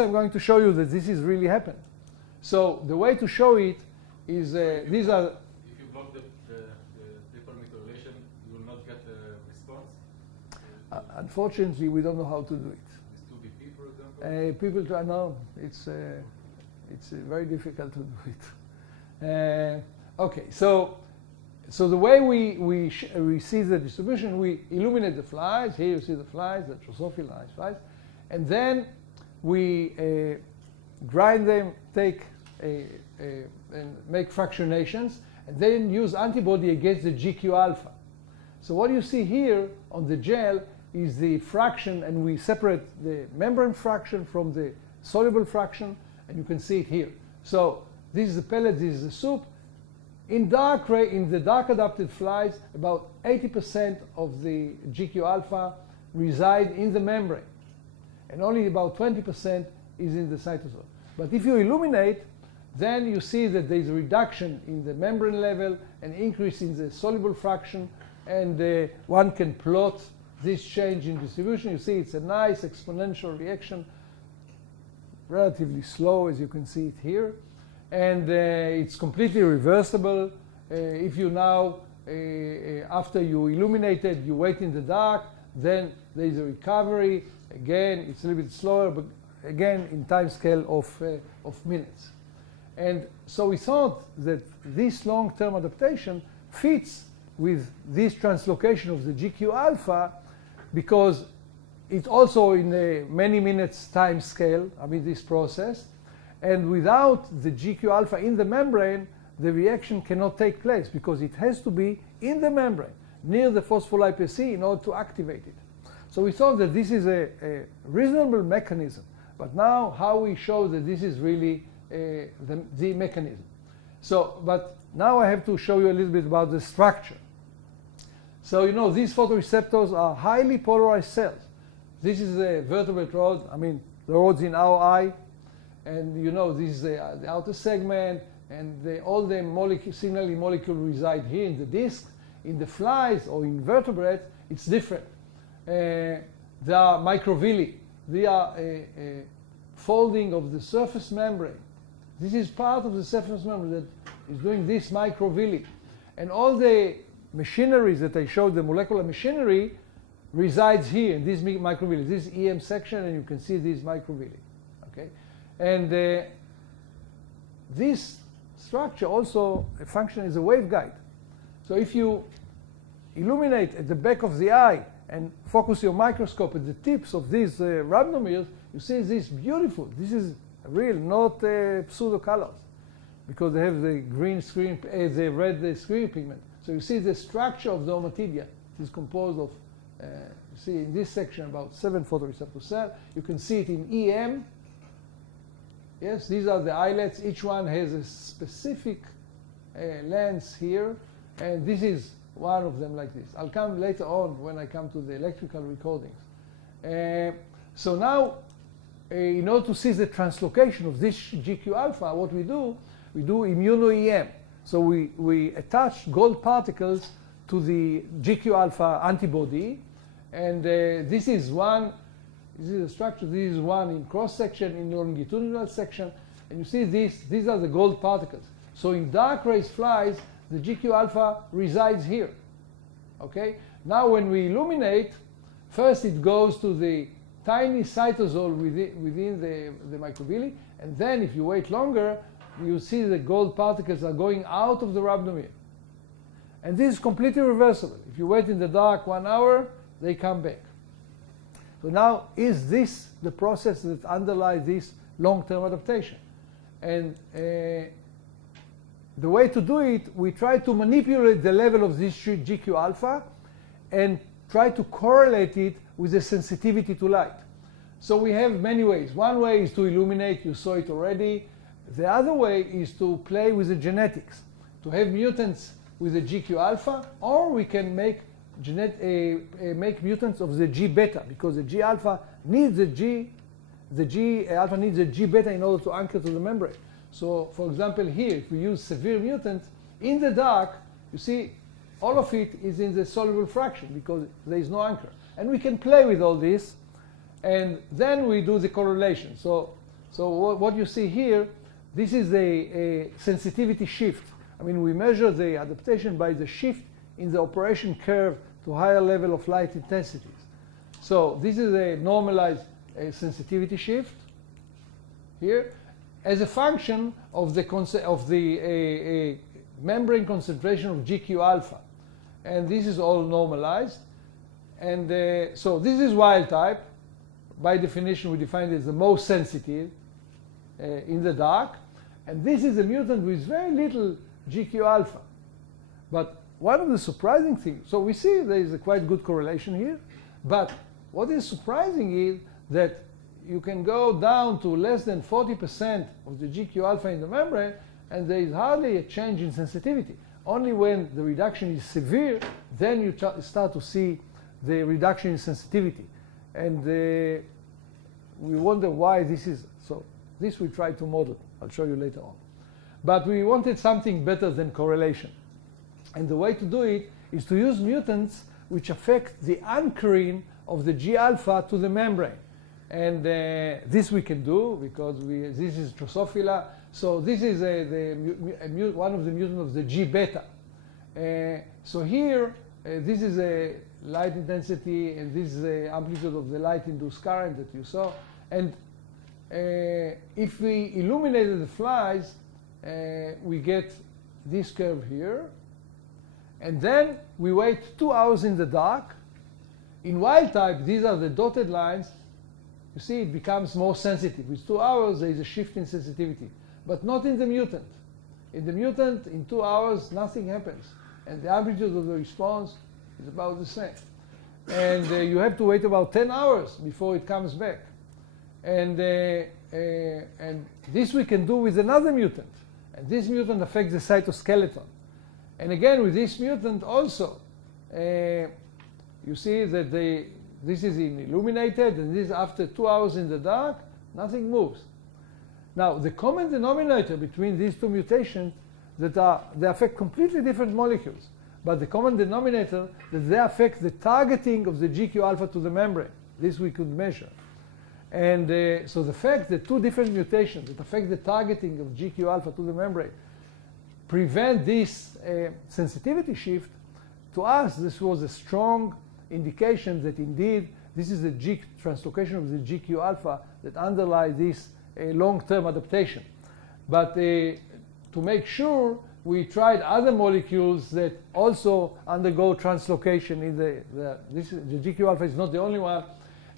I'm going to show you that this is really happened. So the way to show it is these are. If you block the triple methylation, you will not get a response. Unfortunately, we don't know how to do it. This 2BP, for example. People try. No, it's very difficult to do it. Okay, so the way we see the distribution, we illuminate the flies. Here you see the flies, the Drosophila flies, and then we grind them, take and make fractionations, and then use antibody against the GQ alpha. So what you see here on the gel is the fraction, and we separate the membrane fraction from the soluble fraction, and you can see it here. So this is the pellet, this is the soup. In the dark adapted flies, about 80% of the GQ alpha reside in the membrane, and only about 20% is in the cytosol. But if you illuminate, then you see that there is a reduction in the membrane level, an increase in the soluble fraction, and one can plot this change in distribution. You see it's a nice exponential reaction, relatively slow, as you can see it here. And it's completely reversible. If you now, after you illuminated, you wait in the dark, then there is a recovery. Again, it's a little bit slower, but again, in time scale of minutes. And so we thought that this long-term adaptation fits with this translocation of the GQ alpha because it's also in a many minutes time scale, this process. And without the GQ alpha in the membrane, the reaction cannot take place because it has to be in the membrane, near the phospholipase C, in order to activate it. So we thought that this is a reasonable mechanism. But now how we show that this is really the mechanism. So, but now I have to show you a little bit about the structure. So these photoreceptors are highly polarized cells. This is a vertebrate rod, the rods in our eye. And this is the outer segment, and all the signaling molecules reside here in the disc. In the flies or in vertebrates, it's different. They are microvilli. They are a folding of the surface membrane. This is part of the surface membrane that is doing this microvilli. And all the machineries that I showed, the molecular machinery, resides here in this microvilli. This is EM section, and you can see these microvilli. Okay? And this structure also functions as a waveguide. So if you illuminate at the back of the eye and focus your microscope at the tips of these rhabdomeres, you see this beautiful. This is real, not pseudo colors, because they have the green screen, the red screen pigment. So you see the structure of the ommatidia. It is composed of, you see in this section about 7 photoreceptor cells. You can see it in EM. Yes, these are the islets. Each one has a specific lens here, and this is one of them like this. I'll come later on when I come to the electrical recordings. So now, in order to see the translocation of this GQ alpha, what we do immuno-EM. So we attach gold particles to the GQ alpha antibody, and this is one. This is a structure. This is one in cross-section, in longitudinal section. And you see these are the gold particles. So in dark rays flies, the GQ alpha resides here. Okay? Now when we illuminate, first it goes to the tiny cytosol within the microvilli. And then if you wait longer, you see the gold particles are going out of the rhabdomere. And this is completely reversible. If you wait in the dark 1 hour, they come back. So now, is this the process that underlies this long-term adaptation? And the way to do it, we try to manipulate the level of this GQ alpha and try to correlate it with the sensitivity to light. So we have many ways. One way is to illuminate. You saw it already. The other way is to play with the genetics, to have mutants with the GQ alpha, or we can make mutants of the G beta, because the G alpha needs the G alpha needs the G beta in order to anchor to the membrane. So for example here, if we use severe mutants, in the dark, you see all of it is in the soluble fraction because there is no anchor. And we can play with all this, and then we do the correlation. So So what you see here, this is a sensitivity shift. I mean, we measure the adaptation by the shift in the operation curve to higher level of light intensities. So this is a normalized sensitivity shift here as a function of the membrane concentration of GQ alpha. And this is all normalized. And so this is wild type. By definition, we define it as the most sensitive in the dark. And this is a mutant with very little GQ alpha. But one of the surprising things, so we see there is a quite good correlation here. But what is surprising is that you can go down to less than 40% of the GQ alpha in the membrane, and there is hardly a change in sensitivity. Only when the reduction is severe, then you start to see the reduction in sensitivity. And we wonder why this is so. This we try to model. I'll show you later on. But we wanted something better than correlation. And the way to do it is to use mutants which affect the anchoring of the G alpha to the membrane. And this we can do because this is Drosophila. So this is one of the mutants of the G beta. So here, this is a light intensity, and this is the amplitude of the light-induced current that you saw. And if we illuminated the flies, we get this curve here. And then we wait 2 hours in the dark. In wild type, these are the dotted lines. You see, it becomes more sensitive. With 2 hours, there is a shift in sensitivity. But not in the mutant. In the mutant, in 2 hours, nothing happens. And the amplitude of the response is about the same. And you have to wait about 10 hours before it comes back. And this we can do with another mutant. And this mutant affects the cytoskeleton. And again, with this mutant also, you see that this is illuminated, and this after 2 hours in the dark, nothing moves. Now, the common denominator between these two mutations they affect completely different molecules. But the common denominator that they affect the targeting of the GQ alpha to the membrane. This we could measure. And so the fact that two different mutations that affect the targeting of GQ alpha to the membrane prevent this sensitivity shift, to us this was a strong indication that indeed this is the translocation of the GQ alpha that underlies this long-term adaptation. But to make sure, we tried other molecules that also undergo translocation in the GQ alpha is not the only one.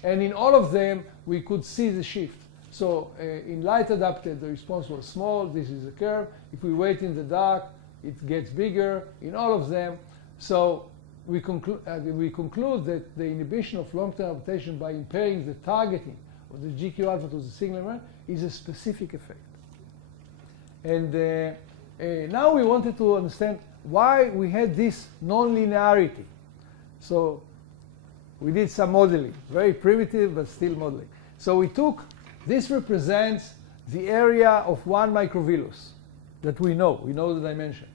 And in all of them, we could see the shift. So in light adapted, the response was small. This is the curve. If we wait in the dark, it gets bigger in all of them. So we conclude that the inhibition of long-term adaptation by impairing the targeting of the GQ alpha to the signal membrane is a specific effect. And now we wanted to understand why we had this non-linearity. So we did some modeling, very primitive, but still modeling. So we took, this represents the area of 1 microvillus that we know the dimension.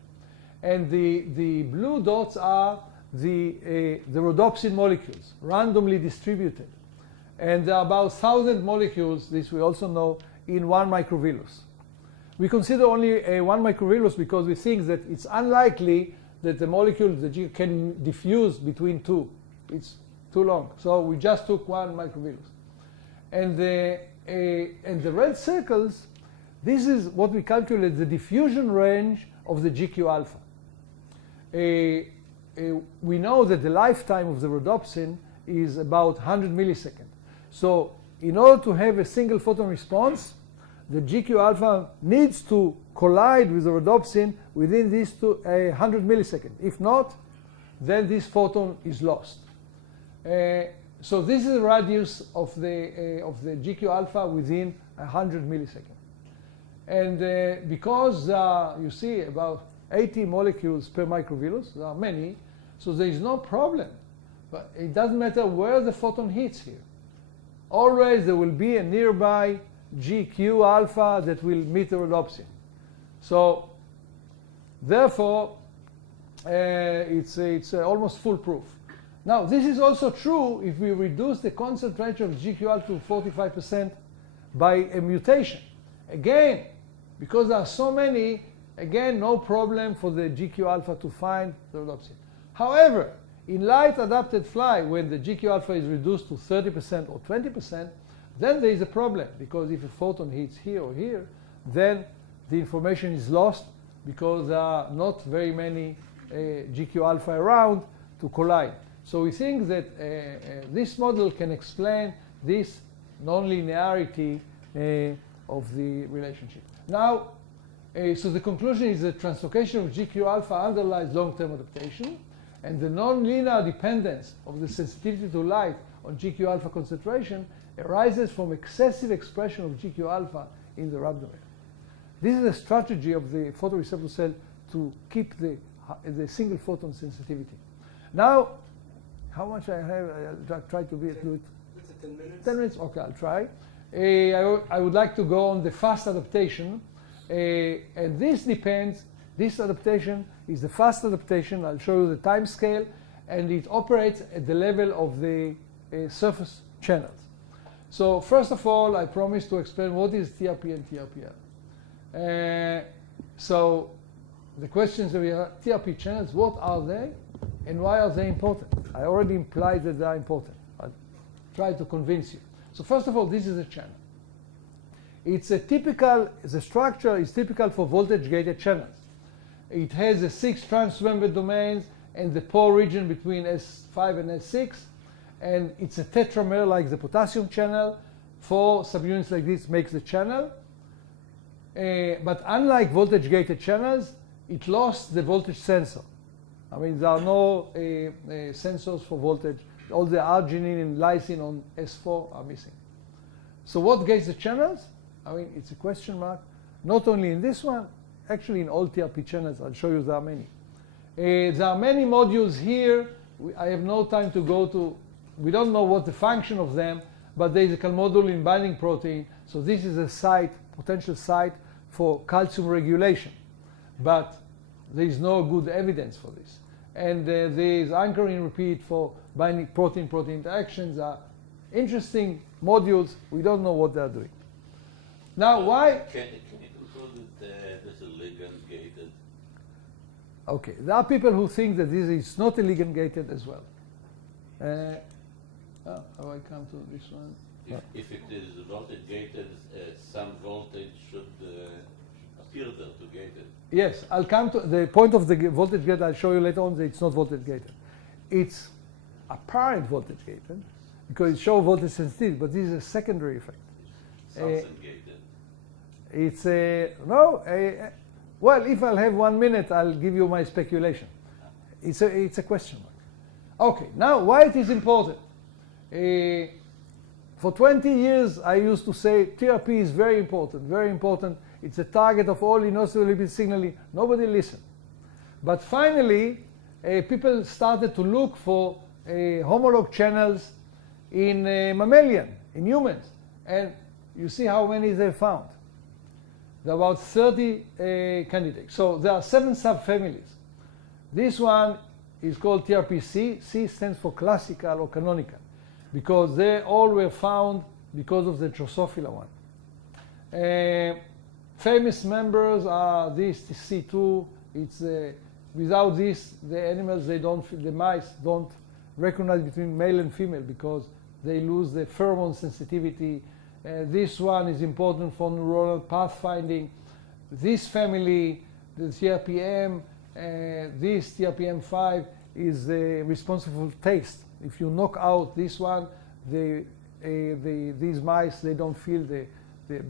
And the blue dots are the rhodopsin molecules, randomly distributed. And there are about 1,000 molecules, this we also know, in 1 microvillus. We consider only 1 microvillus because we think that it's unlikely that the molecule can diffuse between two. It's too long. So we just took 1 microvillus. And the red circles, this is what we calculate the diffusion range of the GQ alpha. We know that the lifetime of the rhodopsin is about 100 milliseconds. So in order to have a single photon response, the GQ alpha needs to collide with the rhodopsin within these 100 milliseconds. If not, then this photon is lost. So this is the radius of the GQ alpha within 100 milliseconds. And because you see about 80 molecules per microvillus, there are many, so there is no problem. But it doesn't matter where the photon hits here. Always there will be a nearby GQ alpha that will meet the rhodopsin. So therefore, it's almost foolproof. Now, this is also true if we reduce the concentration of GQ alpha to 45%, by a mutation. Again, because there are so many, again, no problem for the GQ alpha to find the rhodopsin. However, in light-adapted fly, when the GQ alpha is reduced to 30% or 20%, then there is a problem, because if a photon hits here or here, then the information is lost because there are not very many GQ alpha around to collide. So we think that this model can explain this nonlinearity of the relationship. Now, so the conclusion is that translocation of GQ alpha underlies long-term adaptation, and the nonlinear dependence of the sensitivity to light on GQ alpha concentration arises from excessive expression of GQ alpha in the rhabdomer. This is a strategy of the photoreceptor cell to keep the single photon sensitivity. Now, how much I have? I'll try to be at it. 10 minutes. 10 minutes? Okay, I'll try. I would like to go on the fast adaptation. And this depends, this adaptation is the fast adaptation. I'll show you the time scale. And it operates at the level of the surface channels. So first of all, I promise to explain what is TRP and TRPL. So the questions that we have, TRP channels, what are they? And why are they important? I already implied that they are important. I'll try to convince you. So first of all, this is a channel. It's a typical, the structure is typical for voltage-gated channels. It has the 6 transmembrane domains and the pore region between S5 and S6. And it's a tetramer like the potassium channel. 4 subunits like this makes the channel. But unlike voltage-gated channels, it lost the voltage sensor. I mean, there are no sensors for voltage. All the arginine and lysine on S4 are missing. So what gates the channels? I mean, it's a question mark. Not only in this one, actually in all TRP channels. I'll show you there are many. There are many modules here. I have no time to go to, we don't know what the function of them, but there is a module in binding protein. So this is a site, potential site for calcium regulation. But there is no good evidence for this. And there is anchoring repeat for binding protein-protein interactions. Are interesting modules. We don't know what they're doing. Now, why? Can you conclude that this is ligand-gated? Okay, there are people who think that this is not a ligand-gated as well. How I come to this one? If it is voltage-gated, some voltage should appear there to gate it. Yes, I'll come to the point of the voltage gated. I'll show you later on that it's not voltage gated. It's apparent voltage gated because it shows voltage sensitivity, but this is a secondary effect. Something-gated. It's no. Well, if I'll have 1 minute, I'll give you my speculation. It's a question mark. Okay, now why it is important? For 20 years, I used to say TRP is very important, very important. It's a target of all inositol lipid signaling. Nobody listened. But finally, people started to look for homolog channels in mammalian, in humans. And you see how many they found. There are about 30 candidates. So there are 7 subfamilies. This one is called TRPC. C stands for classical or canonical, because they all were found because of the Drosophila one. Famous members are this C2. It's without this, the animals the mice don't recognize between male and female because they lose the pheromone sensitivity. This one is important for neuronal pathfinding. This family, the TRPM, this TRPM5 is responsible for taste. If you knock out this one, these mice, they don't feel the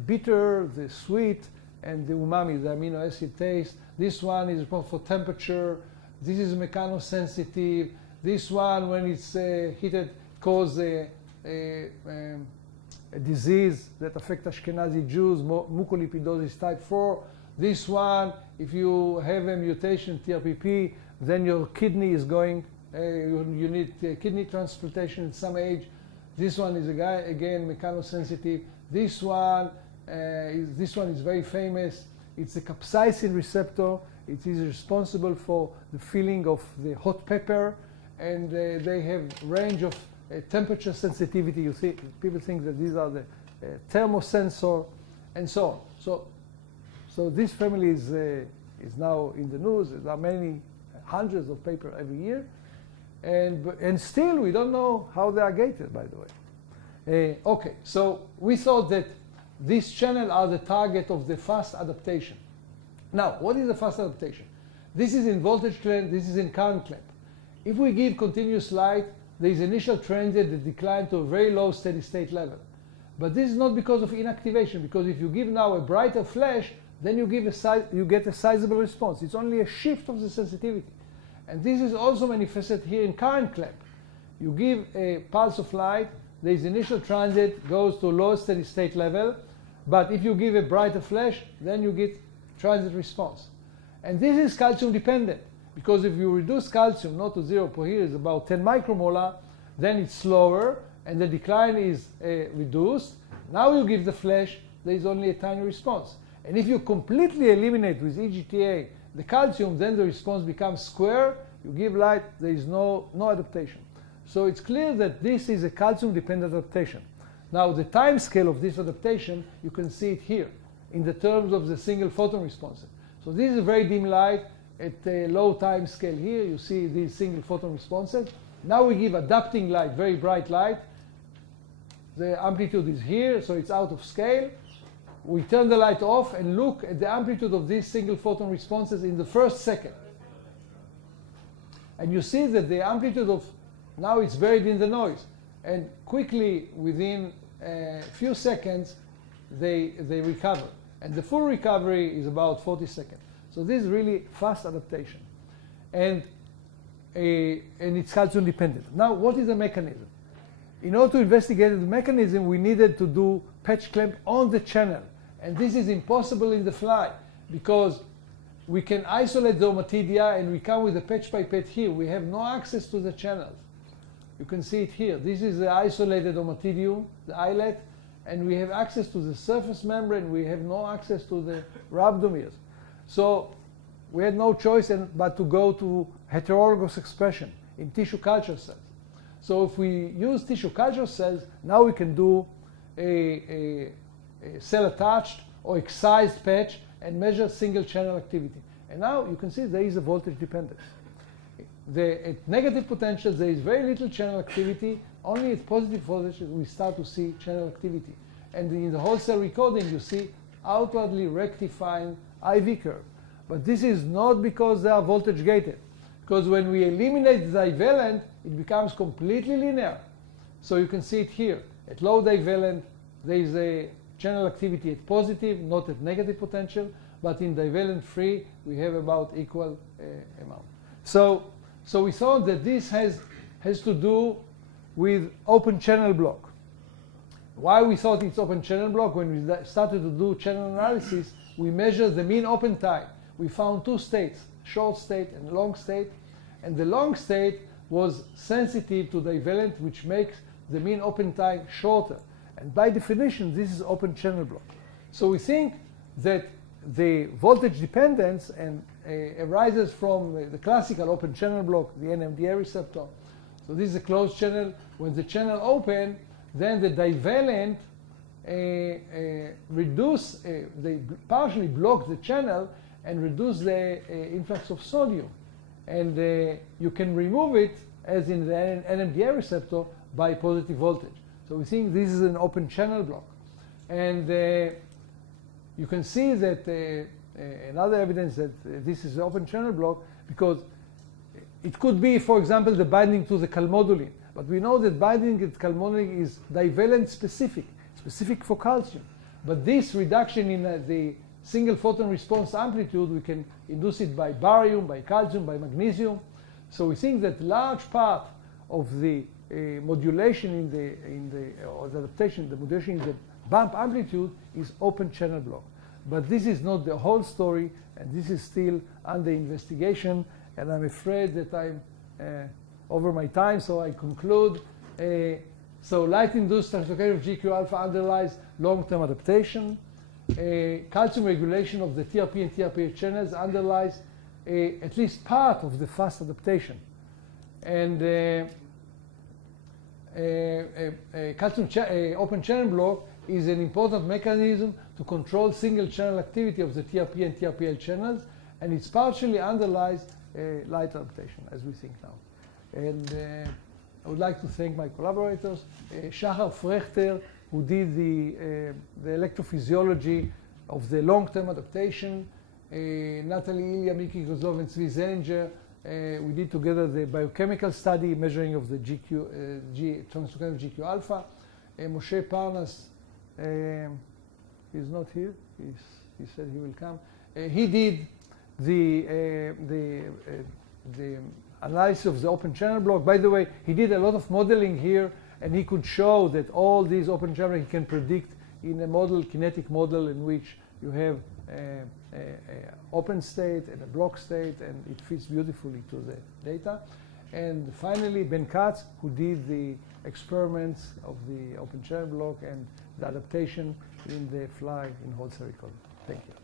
bitter, the sweet, and the umami, the amino acid taste. This one is responsible for temperature. This is mechanosensitive. This one, when it's heated, causes a disease that affects Ashkenazi Jews, mucolipidosis type 4. This one, if you have a mutation, TRPP, then your kidney is going, you need kidney transplantation at some age. This one is, again, mechanosensitive. This one is very famous. It's a capsaicin receptor. It is responsible for the feeling of the hot pepper, and they have range of temperature sensitivity. You see, people think that these are the thermosensor, and so on. So this family is now in the news. There are many hundreds of papers every year. And still, we don't know how they are gated, by the way. OK, so we thought that these channels are the target of the fast adaptation. Now, what is the fast adaptation? This is in voltage clamp. This is in current clamp. If we give continuous light, there is initial transient that decline to a very low steady state level. But this is not because of inactivation, because if you give now a brighter flash, then you get a sizable response. It's only a shift of the sensitivity. And this is also manifested here in current clamp. You give a pulse of light, there is initial transient, goes to a low steady state level. But if you give a brighter flash, then you get transient response. And this is calcium dependent, because if you reduce calcium not to 0 per here is about 10 micromolar, then it's slower, and the decline is reduced. Now you give the flash, there is only a tiny response. And if you completely eliminate with EGTA the calcium, then the response becomes square. You give light, there is no adaptation. So it's clear that this is a calcium-dependent adaptation. Now, the time scale of this adaptation, you can see it here in the terms of the single photon responses. So this is a very dim light at a low time scale here. You see these single photon responses. Now we give adapting light, very bright light. The amplitude is here, so it's out of scale. We turn the light off and look at the amplitude of these single photon responses in the first second. And you see that the amplitude of, now it's buried in the noise. And quickly, within a few seconds, they recover. And the full recovery is about 40 seconds. So this is really fast adaptation. And it's calcium dependent. Now, what is the mechanism? In order to investigate the mechanism, we needed to do patch clamp on the channel. And this is impossible in the fly, because we can isolate the ommatidia, and we come with a patch pipette here. We have no access to the channels. You can see it here. This is the isolated ommatidium, the islet, and we have access to the surface membrane. We have no access to the rhabdomeres. So we had no choice but to go to heterologous expression in tissue culture cells. So if we use tissue culture cells, now we can do a cell-attached or excised patch and measure single channel activity. And now you can see there is a voltage dependence. At negative potentials, there is very little channel activity. Only at positive voltages, we start to see channel activity. And in the whole cell recording, you see outwardly rectifying IV curve. But this is not because they are voltage gated. Because when we eliminate the divalent, it becomes completely linear. So you can see it here. At low divalent, there is a channel activity at positive, not at negative potential. But in divalent free, we have about equal amount. So we thought that this has to do with open channel block. Why we thought it's open channel block? When we started to do channel analysis, we measured the mean open time. We found two states, short state and long state. And the long state was sensitive to divalent, which makes the mean open time shorter. And by definition, this is open channel block. So we think that the voltage dependence arises from the classical open channel block, the NMDA receptor. So this is a closed channel. When the channel open, then the divalent they partially block the channel and reduce the influx of sodium. And you can remove it, as in the NMDA receptor, by positive voltage. So we think this is an open channel block. And you can see that another evidence that this is an open channel block, because it could be, for example, the binding to the calmodulin. But we know that binding to calmodulin is divalent specific for calcium. But this reduction in the single photon response amplitude, we can induce it by barium, by calcium, by magnesium. So we think that large part of the modulation or the adaptation, the modulation in the bump amplitude is open channel block. But this is not the whole story, and this is still under investigation. And I'm afraid that I'm over my time, so I conclude. So light-induced translocation of GQ alpha underlies long-term adaptation. Calcium regulation of the TRP and TRPH channels underlies at least part of the fast adaptation. And calcium open channel block is an important mechanism to control single channel activity of the TRP and TRPL channels, and it's partially underlies light adaptation, as we think now. And I would like to thank my collaborators, Shahar Frechter, who did the electrophysiology of the long-term adaptation, Natalie Ilya, Minke, and Zvi Zellinger. We did together the biochemical study measuring of the translocated GQ alpha. Moshe Parnas, he's not here. He said he will come. He did the analysis of the open channel block. By the way, he did a lot of modeling here, and he could show that all these open channels he can predict in a model, kinetic model, in which you have open state and a block state, and it fits beautifully to the data. And finally, Ben Katz, who did the experiments of the open channel block and the adaptation in the fly in Holzer record. Thank you.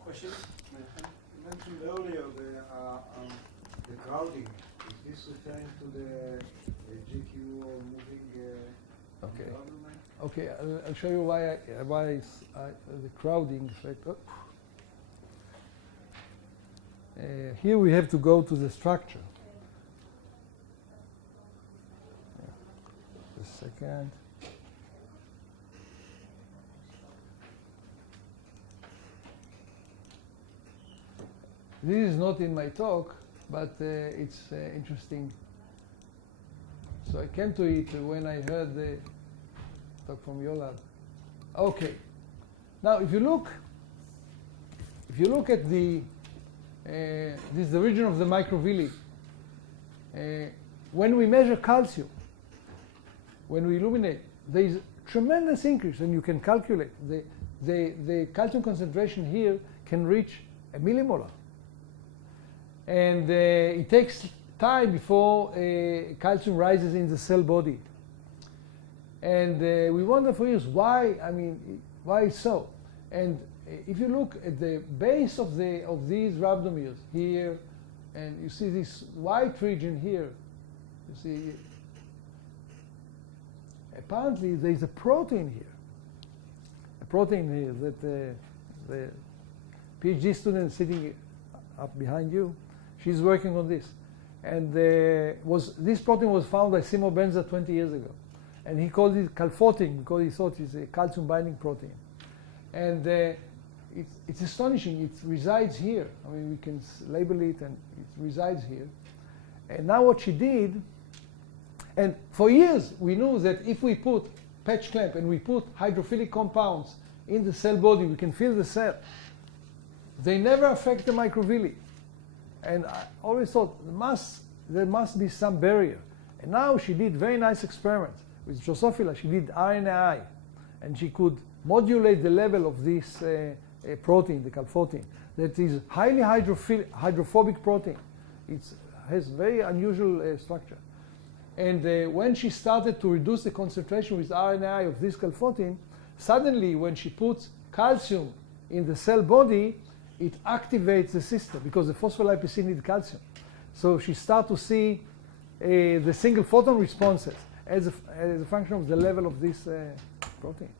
Questions? You mentioned earlier the crowding. Is this referring to the GQ moving Okay. environment? Okay, I'll show you why the crowding effect. Oh. Here we have to go to the structure. Just a second. This is not in my talk, but it's interesting. So I came to it when I heard the talk from Yolad. Okay. Now, if you look at the this is the region of the microvilli. When we measure calcium, when we illuminate, there is tremendous increase, and you can calculate the calcium concentration here can reach 1 millimolar. And it takes time before calcium rises in the cell body. And we wonder for years why. I mean, why so? And if you look at the base of these rhabdomeres here, and you see this white region here, you see. Apparently, there is a protein here. A protein here that the PhD student sitting up behind you, she's working on this. And this protein was found by Simo Benza 20 years ago. And he called it calfotin because he thought it's a calcium binding protein. And it's astonishing. It resides here. I mean, we can label it, and it resides here. And now what she did, and for years we knew that if we put patch clamp and we put hydrophilic compounds in the cell body, we can fill the cell. They never affect the microvilli. And I always thought there must be some barrier. And now she did very nice experiments. With Drosophila, she did RNAi, and she could modulate the level of this protein, the calfotin, that is highly hydrophobic protein. It has very unusual structure. And when she started to reduce the concentration with RNAi of this calfotin, suddenly when she puts calcium in the cell body, it activates the system because the phospholipase needs calcium. So she started to see the single photon responses as a function of the level of this protein.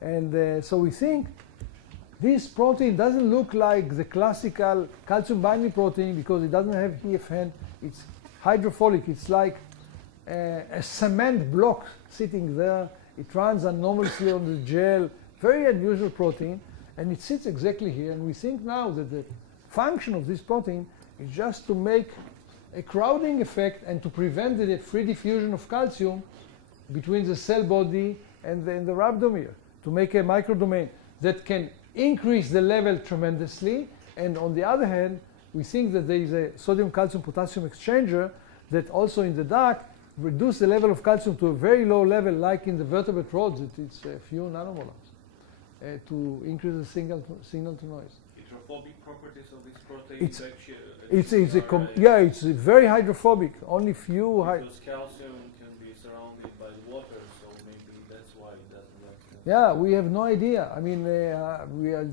And so we think this protein doesn't look like the classical calcium binding protein because it doesn't have EFN. It's hydrophilic. It's like a cement block sitting there. It runs anomalously on the gel. Very unusual protein. And it sits exactly here. And we think now that the function of this protein is just to make a crowding effect and to prevent the free diffusion of calcium between the cell body and the rhabdomere, to make a microdomain that can increase the level tremendously. And on the other hand, we think that there is a sodium-calcium-potassium exchanger that also in the dark reduce the level of calcium to a very low level, like in the vertebrate rods, it's a few nanomolars, to increase the signal to noise. Hydrophobic properties of this protein It's- actually It's very hydrophobic. Only few. because calcium can be surrounded by water, so maybe that's why it doesn't like to. Yeah, we have no idea. I mean,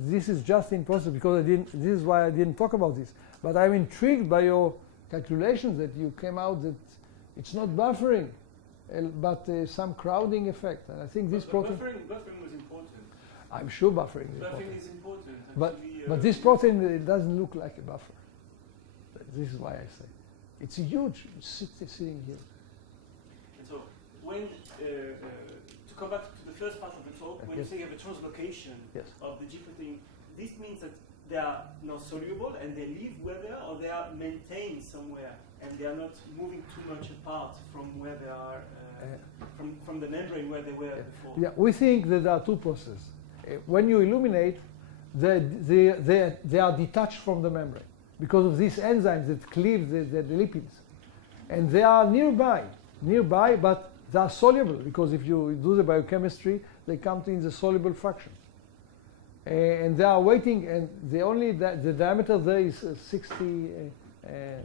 this is just in process because this is why I didn't talk about this. But I'm intrigued by your calculations that you came out that it's not buffering, but some crowding effect. And I think this protein... Buffering was important. I'm sure buffering is important. Buffering is important. But this protein, it doesn't look like a buffer. This is why I say. It's huge, sitting here. And so, when, to come back to the first part of the talk, when you say you have a translocation of the G protein, this means that they are not soluble and they live where they are, or they are maintained somewhere and they are not moving too much apart from where they are, from the membrane where they were before. Yeah, we think that there are two processes. When you illuminate, they are detached from the membrane because of these enzymes that cleave the lipids. And they are nearby, but they are soluble because if you do the biochemistry, they come in the soluble fraction. And they are waiting, and the diameter there is 60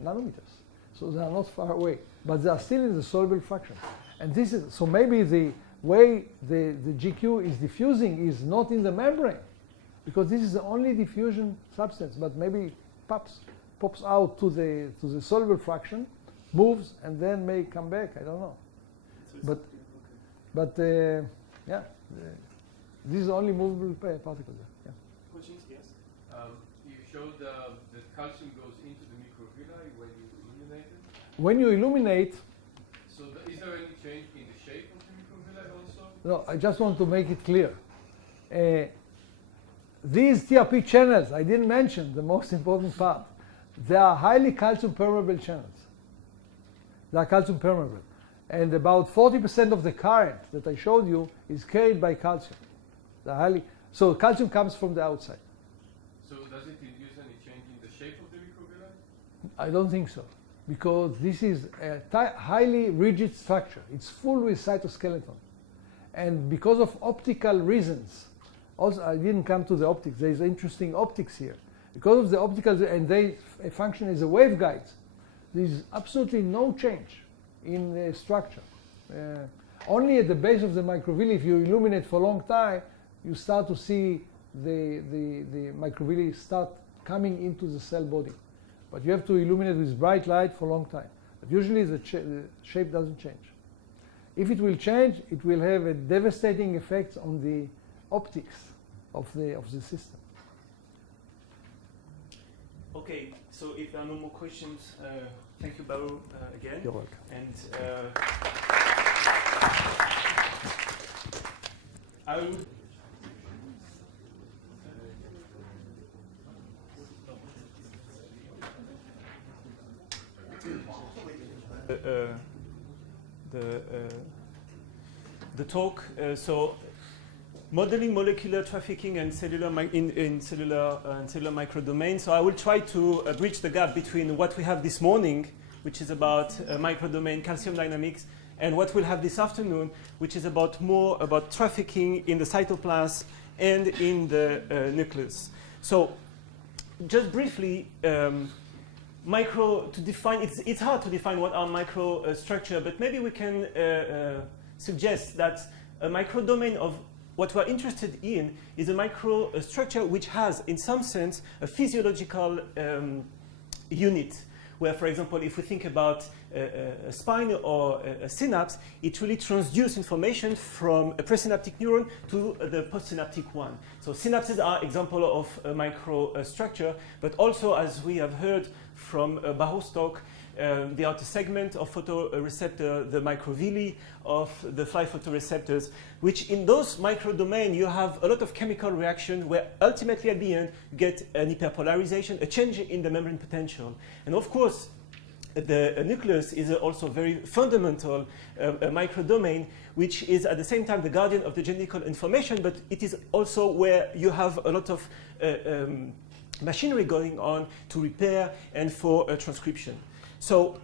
nanometers. So they are not far away, but they are still in the soluble fraction. And this is, so maybe the way the GQ is diffusing is not in the membrane, because this is the only diffusion substance, but maybe pops out to the soluble fraction, moves, and then may come back. I don't know. But yeah, this is the only movable particle there. Yeah. Questions? Yes. You showed that calcium goes into the microvilli when you illuminate it. When you illuminate. So is there any change in the shape of the microvilli also? No, I just want to make it clear. These TRP channels, I didn't mention the most important part. They are highly calcium permeable channels. They are calcium permeable. And about 40% of the current that I showed you is carried by calcium. So calcium comes from the outside. So does it induce any change in the shape of the microvilli? I don't think so, because this is a highly rigid structure. It's full with cytoskeleton. And because of optical reasons, also I didn't come to the optics, there is interesting optics here. Because of the optical, and they function as a waveguides, there is absolutely no change in the structure. Only at the base of the microvilli, if you illuminate for a long time, you start to see the microvilli start coming into the cell body. But you have to illuminate with bright light for a long time. But usually the shape doesn't change. If it will change, it will have a devastating effect on the optics of the system. Okay, so if there are no more questions, thank you, Baru, again. You're welcome. And I will. The talk. So, modeling molecular trafficking and cellular in cellular microdomains. So I will try to bridge the gap between what we have this morning, which is about microdomain calcium dynamics, and what we'll have this afternoon, which is more about trafficking in the cytoplasm and in the nucleus. So, just briefly. It's hard to define what are microstructure, but maybe we can suggest that a microdomain of what we're interested in is a microstructure which has, in some sense, a physiological unit. Where, for example, if we think about a spine or a synapse, it really transduces information from a presynaptic neuron to the postsynaptic one. So synapses are example of a microstructure, but also, as we have heard from Baru's talk, the outer segment of photoreceptor, the microvilli of the fly photoreceptors, which in those microdomains you have a lot of chemical reaction where ultimately at the end you get an hyperpolarization, a change in the membrane potential. And of course, the nucleus is also very fundamental microdomain, which is at the same time the guardian of the genetic information, but it is also where you have a lot of machinery going on to repair and for transcription. So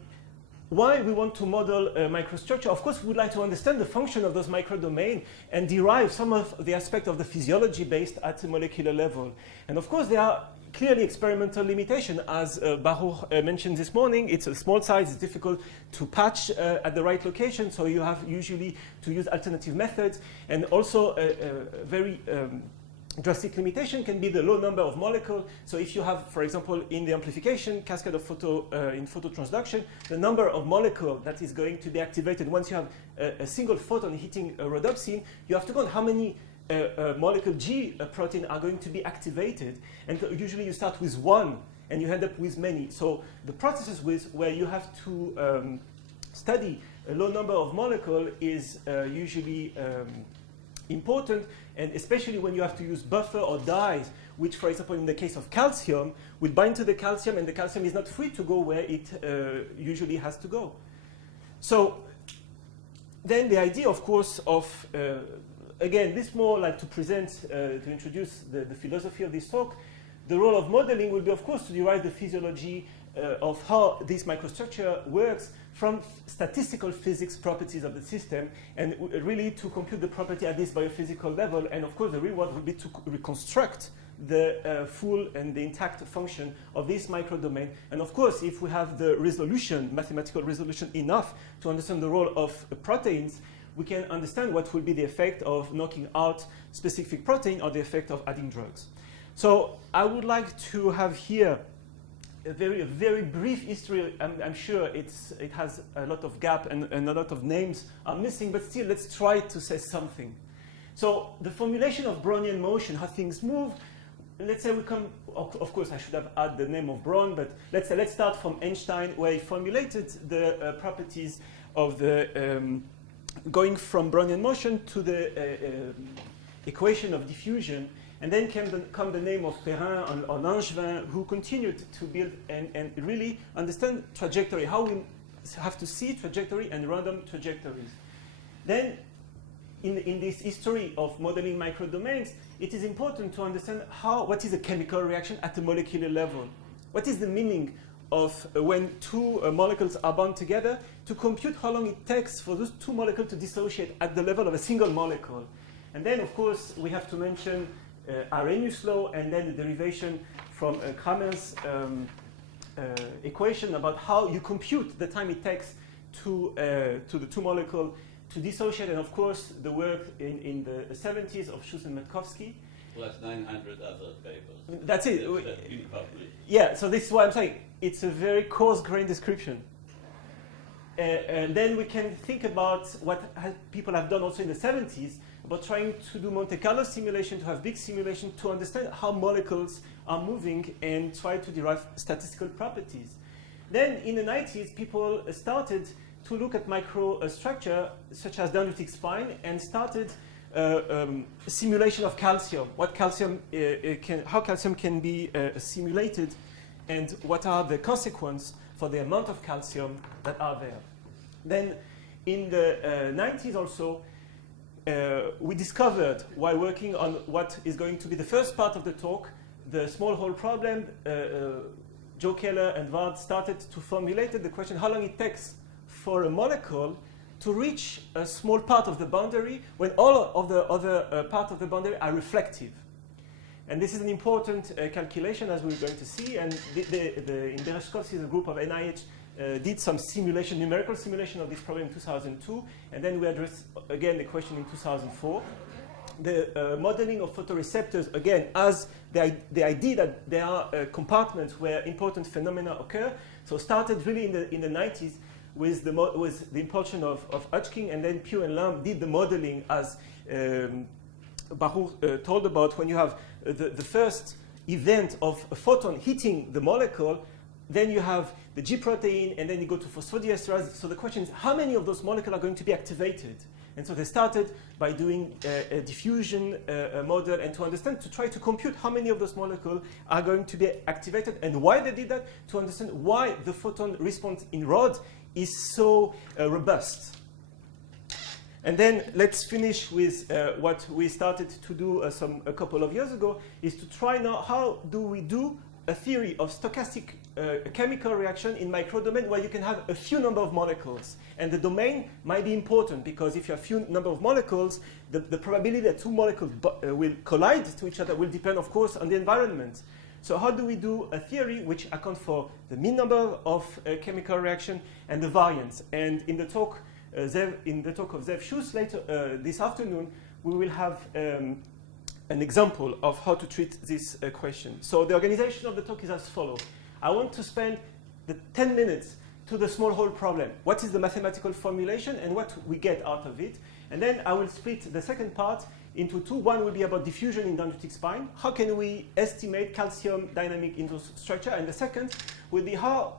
why we want to model a microstructure? Of course, we would like to understand the function of those microdomains and derive some of the aspect of the physiology based at the molecular level. And of course, there are clearly experimental limitations. As Baru mentioned this morning, it's a small size, it's difficult to patch at the right location, so you have usually to use alternative methods, and also very drastic limitation can be the low number of molecules. So if you have, for example, in the amplification cascade of in phototransduction, the number of molecules that is going to be activated once you have a single photon hitting a rhodopsin, you have to count how many molecule G protein are going to be activated. And usually you start with one and you end up with many. So the processes where you have to study a low number of molecules is usually important, and especially when you have to use buffer or dyes, which, for example, in the case of calcium, will bind to the calcium, and the calcium is not free to go where it usually has to go. So then the idea, of course, of, again, this more like to present, to introduce the philosophy of this talk. The role of modeling will be, of course, to derive the physiology of how this microstructure works from statistical physics properties of the system, and really to compute the property at this biophysical level. And of course, the reward will be to reconstruct the full and the intact function of this microdomain. And of course, if we have the resolution, mathematical resolution enough to understand the role of proteins, we can understand what will be the effect of knocking out specific protein or the effect of adding drugs. So I would like to have here a very brief history. I'm sure it has a lot of gap and a lot of names are missing, but still let's try to say something. So the formulation of Brownian motion, how things move, let's say we come, of course I should have added the name of Brown, but let's start from Einstein, where he formulated the properties of the, going from Brownian motion to the equation of diffusion. And then come the name of Perrin or Langevin, who continued to build and really understand trajectory, how we have to see trajectory and random trajectories. Then, in this history of modeling microdomains, it is important to understand what is a chemical reaction at the molecular level. What is the meaning of when two molecules are bound together, to compute how long it takes for those two molecules to dissociate at the level of a single molecule. And then, of course, we have to mention Arrhenius law, and then the derivation from Kramer's equation about how you compute the time it takes to the two molecules to dissociate, and of course the work in the 70s of Schuss and Metkovsky. Plus 900 other papers. That's it. Yeah, so this is what I'm saying. It's a very coarse-grained description. And then we can think about what people have done also in the 70s, about trying to do Monte Carlo simulation, to have big simulation, to understand how molecules are moving and try to derive statistical properties. Then in the 90s, people started to look at microstructure, such as dendritic spine, and started simulation of calcium. What calcium how calcium can be simulated, and what are the consequences for the amount of calcium that are there. Then in the 90s also, we discovered, while working on what is going to be the first part of the talk, the small hole problem. Joe Keller and Ward started to formulate the question how long it takes for a molecule to reach a small part of the boundary when all of the other parts of the boundary are reflective. And this is an important calculation, as we're going to see. And in Berezkovsky's group of NIH did some simulation, numerical simulation of this problem in 2002. And then we addressed, again, the question in 2004. The modeling of photoreceptors, again, as the idea that there are compartments where important phenomena occur. So started really in the 90s with the impulsion of Hodgkin, and then Pugh and Lamb did the modeling, as Baruch told about, when you have the first event of a photon hitting the molecule, then you have the G protein, and then you go to phosphodiesterase. So the question is, how many of those molecules are going to be activated? And so they started by doing a diffusion model, and to understand, to try to compute how many of those molecules are going to be activated, and why they did that, to understand why the photon response in rod is so robust. And then let's finish with what we started to do a couple of years ago, is to try now how do we do a theory of stochastic chemical reaction in microdomain where you can have a few number of molecules. And the domain might be important, because if you have few number of molecules, the probability that two molecules will collide to each other will depend, of course, on the environment. So how do we do a theory which accounts for the mean number of chemical reaction and the variance? And in the talk of Zev Schuss later this afternoon, we will have an example of how to treat this question. So the organization of the talk is as follows. I want to spend the 10 minutes to the small hole problem. What is the mathematical formulation and what we get out of it? And then I will split the second part into two. One will be about diffusion in dendritic spine. How can we estimate calcium dynamic in those structure? And the second will be how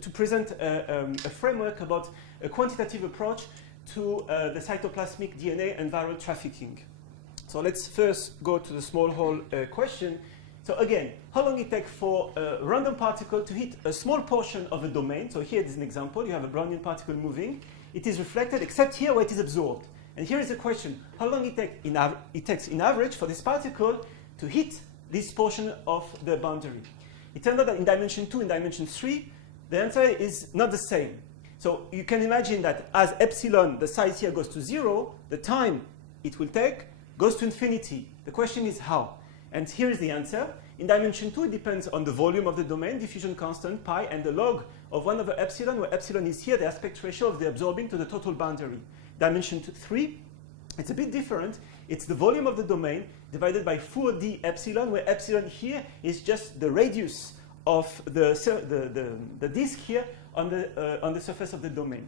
to present a framework about a quantitative approach to the cytoplasmic DNA and viral trafficking. So let's first go to the small hole question. So again, how long it takes for a random particle to hit a small portion of a domain? So here is an example. You have a Brownian particle moving. It is reflected, except here where it is absorbed. And here is the question. How long it takes in average for this particle to hit this portion of the boundary? It turns out that in dimension 2 and dimension 3, the answer is not the same. So you can imagine that as epsilon, the size here goes to 0, the time it will take goes to infinity. The question is how? And here is the answer. In dimension 2, it depends on the volume of the domain, diffusion constant, pi, and the log of 1 over epsilon, where epsilon is here, the aspect ratio of the absorbing to the total boundary. Dimension 3, it's a bit different. It's the volume of the domain divided by 4d epsilon, where epsilon here is just the radius of the disk here on the surface of the domain.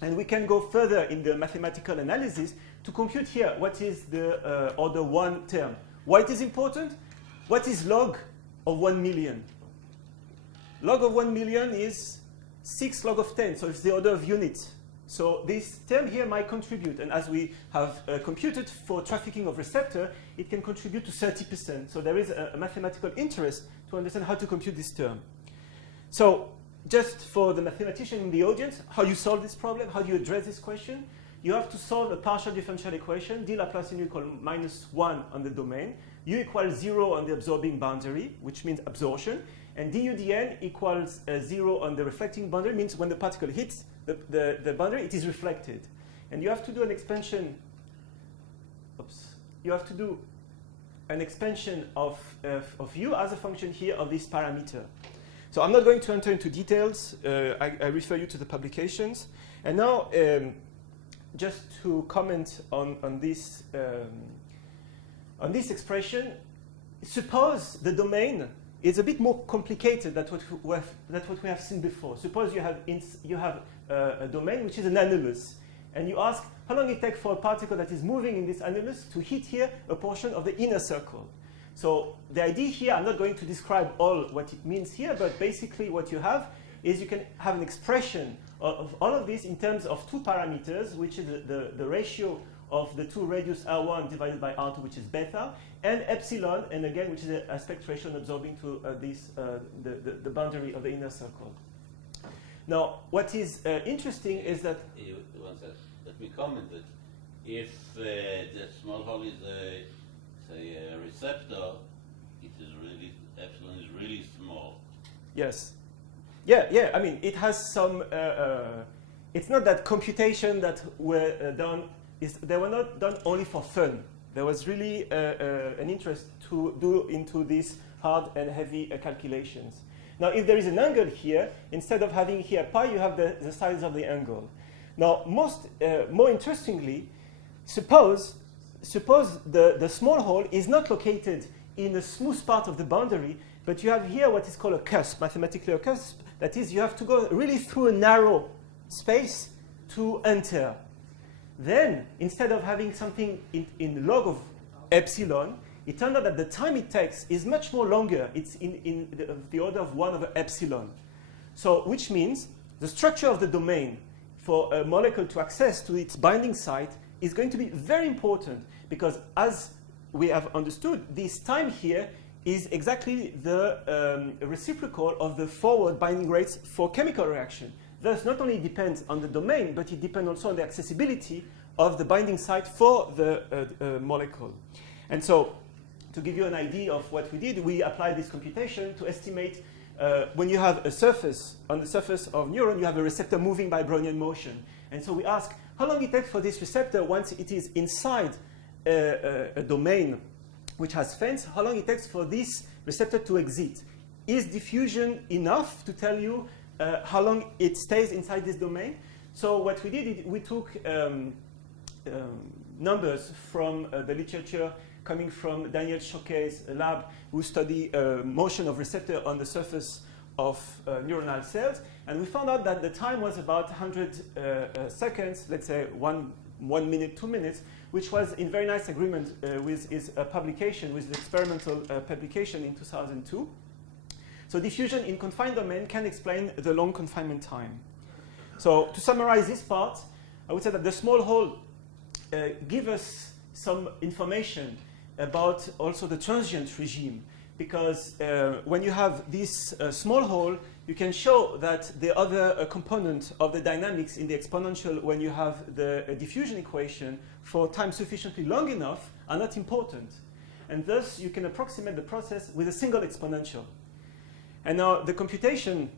And we can go further in the mathematical analysis to compute here what is the order 1 term. Why it is important? What is log of 1 million? Log of 1 million is 6 log of 10, so it's the order of units. So this term here might contribute, and as we have computed for trafficking of receptor, it can contribute to 30%. So there is a mathematical interest to understand how to compute this term. So just for the mathematician in the audience, how you solve this problem, how do you address this question? You have to solve a partial differential equation, d Laplacian u equal -1 on the domain, u equals 0 on the absorbing boundary, which means absorption, and du dn equals 0 on the reflecting boundary, means when the particle hits the boundary, it is reflected. And you have to do an expansion, you have to do an expansion of u as a function here of this parameter. So I'm not going to enter into details. I refer you to the publications. And now, just to comment on this expression, suppose the domain is a bit more complicated than what we have seen before. Suppose you have a domain which is an annulus, and you ask how long it takes for a particle that is moving in this annulus to hit here a portion of the inner circle. So the idea here, I'm not going to describe all what it means here, but basically what you have is you can have an expression of all of this in terms of two parameters, which is the ratio of the two radius R1 divided by R2, which is beta, and epsilon, and again, which is the aspect ratio absorbing to the boundary of the inner circle. Now, what is interesting is that... Let me comment that if the small hole is a receptor, it is really, epsilon is really small. Yes. Yeah, I mean, it has some... it's not that computation that were done... they were not done only for fun. There was really an interest to do into these hard and heavy calculations. Now, if there is an angle here, instead of having here pi, you have the size of the angle. Now, more interestingly, suppose the small hole is not located in a smooth part of the boundary, but you have here what is called a cusp, mathematically a cusp. That is, you have to go really through a narrow space to enter. Then, instead of having something in log of epsilon, it turned out that the time it takes is much more longer. It's in the order of 1 over epsilon. So, which means the structure of the domain for a molecule to access to its binding site is going to be very important, because as we have understood, this time here is exactly the reciprocal of the forward binding rates for chemical reaction. Thus, not only depends on the domain, but it depends also on the accessibility of the binding site for the molecule. And so, to give you an idea of what we did, we applied this computation to estimate when you have a surface, on the surface of neuron, you have a receptor moving by Brownian motion. And so we ask how long it takes for this receptor, once it is inside a domain which has fence, how long it takes for this receptor to exit. Is diffusion enough to tell you how long it stays inside this domain? So what we did, we took numbers from the literature coming from Daniel Choquet's lab, who study motion of receptor on the surface of neuronal cells. And we found out that the time was about 100 seconds, let's say 1 minute, 2 minutes, which was in very nice agreement with his publication, with the experimental publication in 2002. So diffusion in confined domain can explain the long confinement time. So to summarize this part, I would say that the small hole gives us some information about also the transient regime, because when you have this small hole, you can show that the other component of the dynamics in the exponential, when you have the diffusion equation for time sufficiently long enough, are not important. And thus, you can approximate the process with a single exponential. And now the computation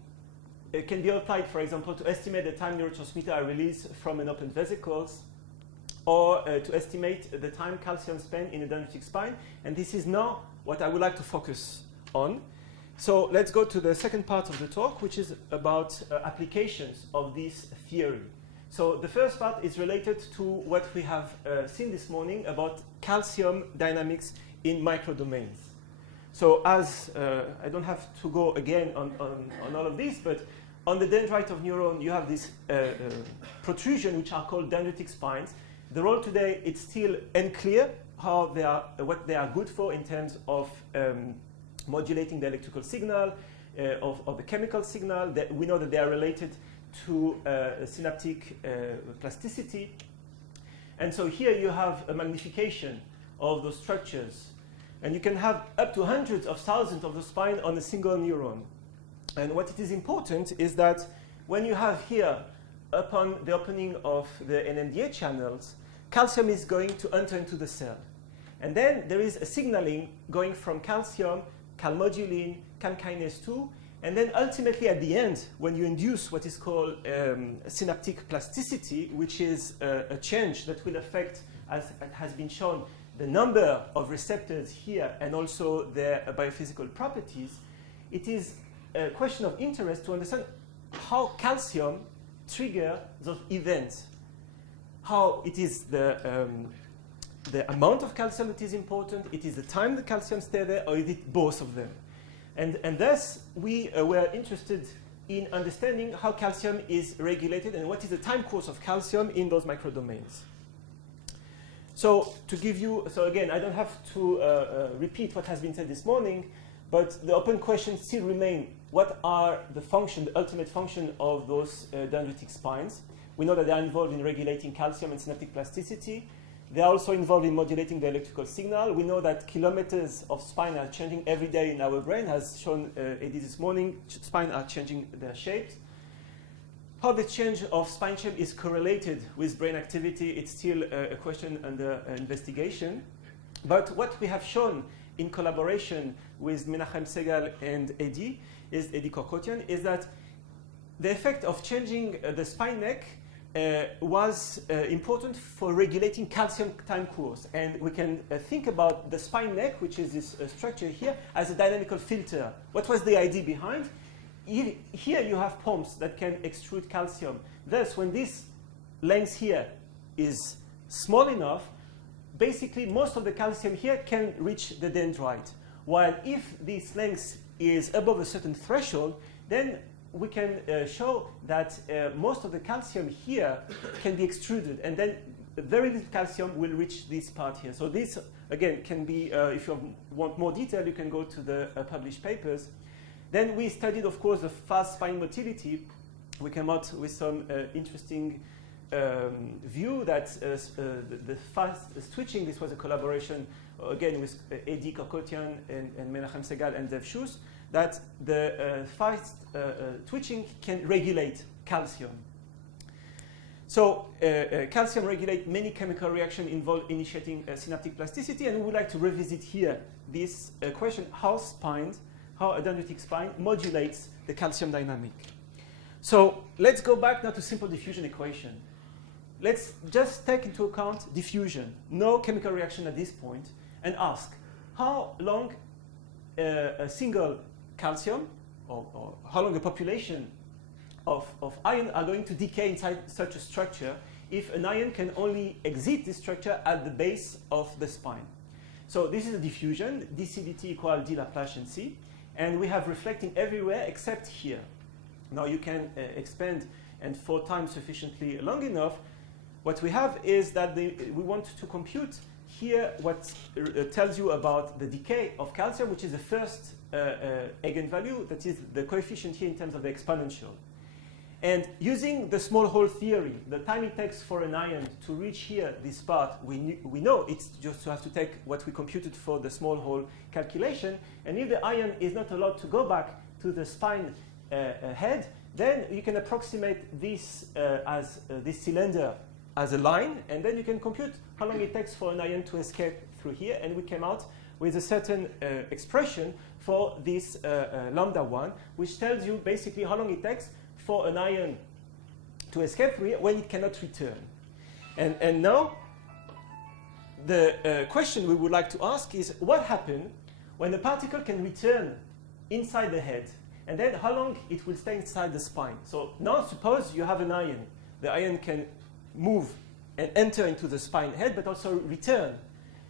can be applied, for example, to estimate the time neurotransmitter are released from an open vesicles, or to estimate the time calcium spent in a dendritic spine. And this is now what I would like to focus on. So let's go to the second part of the talk, which is about applications of this theory. So the first part is related to what we have seen this morning about calcium dynamics in microdomains. So as I don't have to go again on all of this, but on the dendrite of neuron, you have this protrusion, which are called dendritic spines. The role today, it's still unclear how they are, what they are good for in terms of modulating the electrical signal, of the chemical signal. That we know that they are related to synaptic plasticity. And so here you have a magnification of those structures. And you can have up to hundreds of thousands of the spine on a single neuron. And what it is important is that when you have here, upon the opening of the NMDA channels, calcium is going to enter into the cell. And then there is a signaling going from calcium, calmodulin, calkinase 2, and then ultimately at the end, when you induce what is called synaptic plasticity, which is a change that will affect, as it has been shown, the number of receptors here and also their biophysical properties, it is a question of interest to understand how calcium triggers those events. How it is the amount of calcium that is important, it is the time the calcium stays there, or is it both of them? And thus, we were interested in understanding how calcium is regulated and what is the time course of calcium in those microdomains. So to give you, so again, I don't have to repeat what has been said this morning, but the open questions still remain. What are the function, the ultimate function of those dendritic spines? We know that they are involved in regulating calcium and synaptic plasticity. They are also involved in modulating the electrical signal. We know that kilometers of spine are changing every day in our brain, as shown Eddie this morning. Spine are changing their shapes. How the change of spine shape is correlated with brain activity, it's still a question under investigation. But what we have shown in collaboration with Menachem Segal and Eddie Korkotian, is that the effect of changing the spine neck was important for regulating calcium time course. And we can think about the spine neck, which is this structure here, as a dynamical filter. What was the idea behind? Here you have pumps that can extrude calcium. Thus, when this length here is small enough, basically most of the calcium here can reach the dendrite. While if this length is above a certain threshold, then we can show that most of the calcium here can be extruded, and then very little calcium will reach this part here. So this, again, can be, if you want more detail, you can go to the published papers. Then we studied, of course, the fast spine motility. We came out with some interesting view that the fast switching, this was a collaboration, again, with Eddie Korkotian and Menachem Segal and Zev Schuss, that the fast twitching can regulate calcium. So calcium regulates many chemical reactions involved initiating synaptic plasticity, and we would like to revisit here this question, how a dendritic spine modulates the calcium dynamic. So let's go back now to simple diffusion equation. Let's just take into account diffusion, no chemical reaction at this point, and ask how long a single calcium, or how long a population of ion are going to decay inside such a structure if an ion can only exit this structure at the base of the spine. So this is a diffusion, dCdt equal d Laplacian c, and we have reflecting everywhere except here. Now you can expand, and for time sufficiently long enough, what we have is that we want to compute here what tells you about the decay of calcium, which is the first eigenvalue, that is the coefficient here in terms of the exponential. And using the small hole theory, the time it takes for an ion to reach here, this part, we know it's just to have to take what we computed for the small hole calculation. And if the ion is not allowed to go back to the spine head, then you can approximate this as this cylinder as a line, and then you can compute how long it takes for an ion to escape through here. And we came out with a certain expression for this lambda 1, which tells you basically how long it takes for an ion to escape through here when it cannot return. And now, the question we would like to ask is, what happens when the particle can return inside the head? And then how long it will stay inside the spine? So now suppose you have an ion. The ion can move and enter into the spine head, but also return.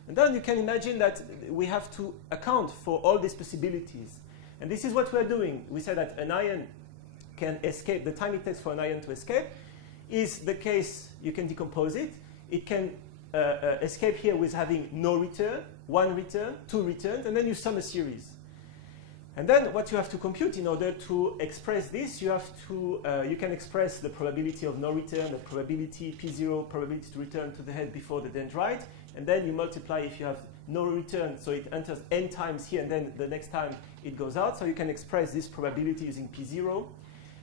And then you can imagine that we have to account for all these possibilities. And this is what we're doing. We say that an ion can escape, the time it takes for an ion to escape is the case, you can decompose it. It can escape here with having no return, one return, two returns, and then you sum a series. And then what you have to compute in order to express this, you have to, you can express the probability of no return, the probability P0, probability to return to the head before the dendrite, and then you multiply if you have no return, so it enters n times here, and then the next time it goes out. So you can express this probability using P0.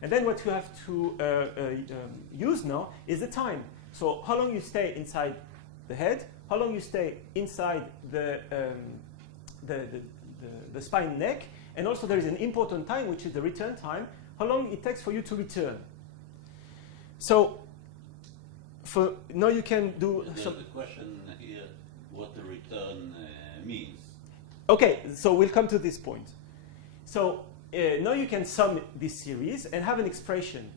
And then what you have to use now is the time. So how long you stay inside the head, how long you stay inside the spine neck, and also there is an important time, which is the return time, how long it takes for you to return. So for now you can do There's the question here, what the return means. Okay, so we'll come to this point. So now you can sum this series and have an expression.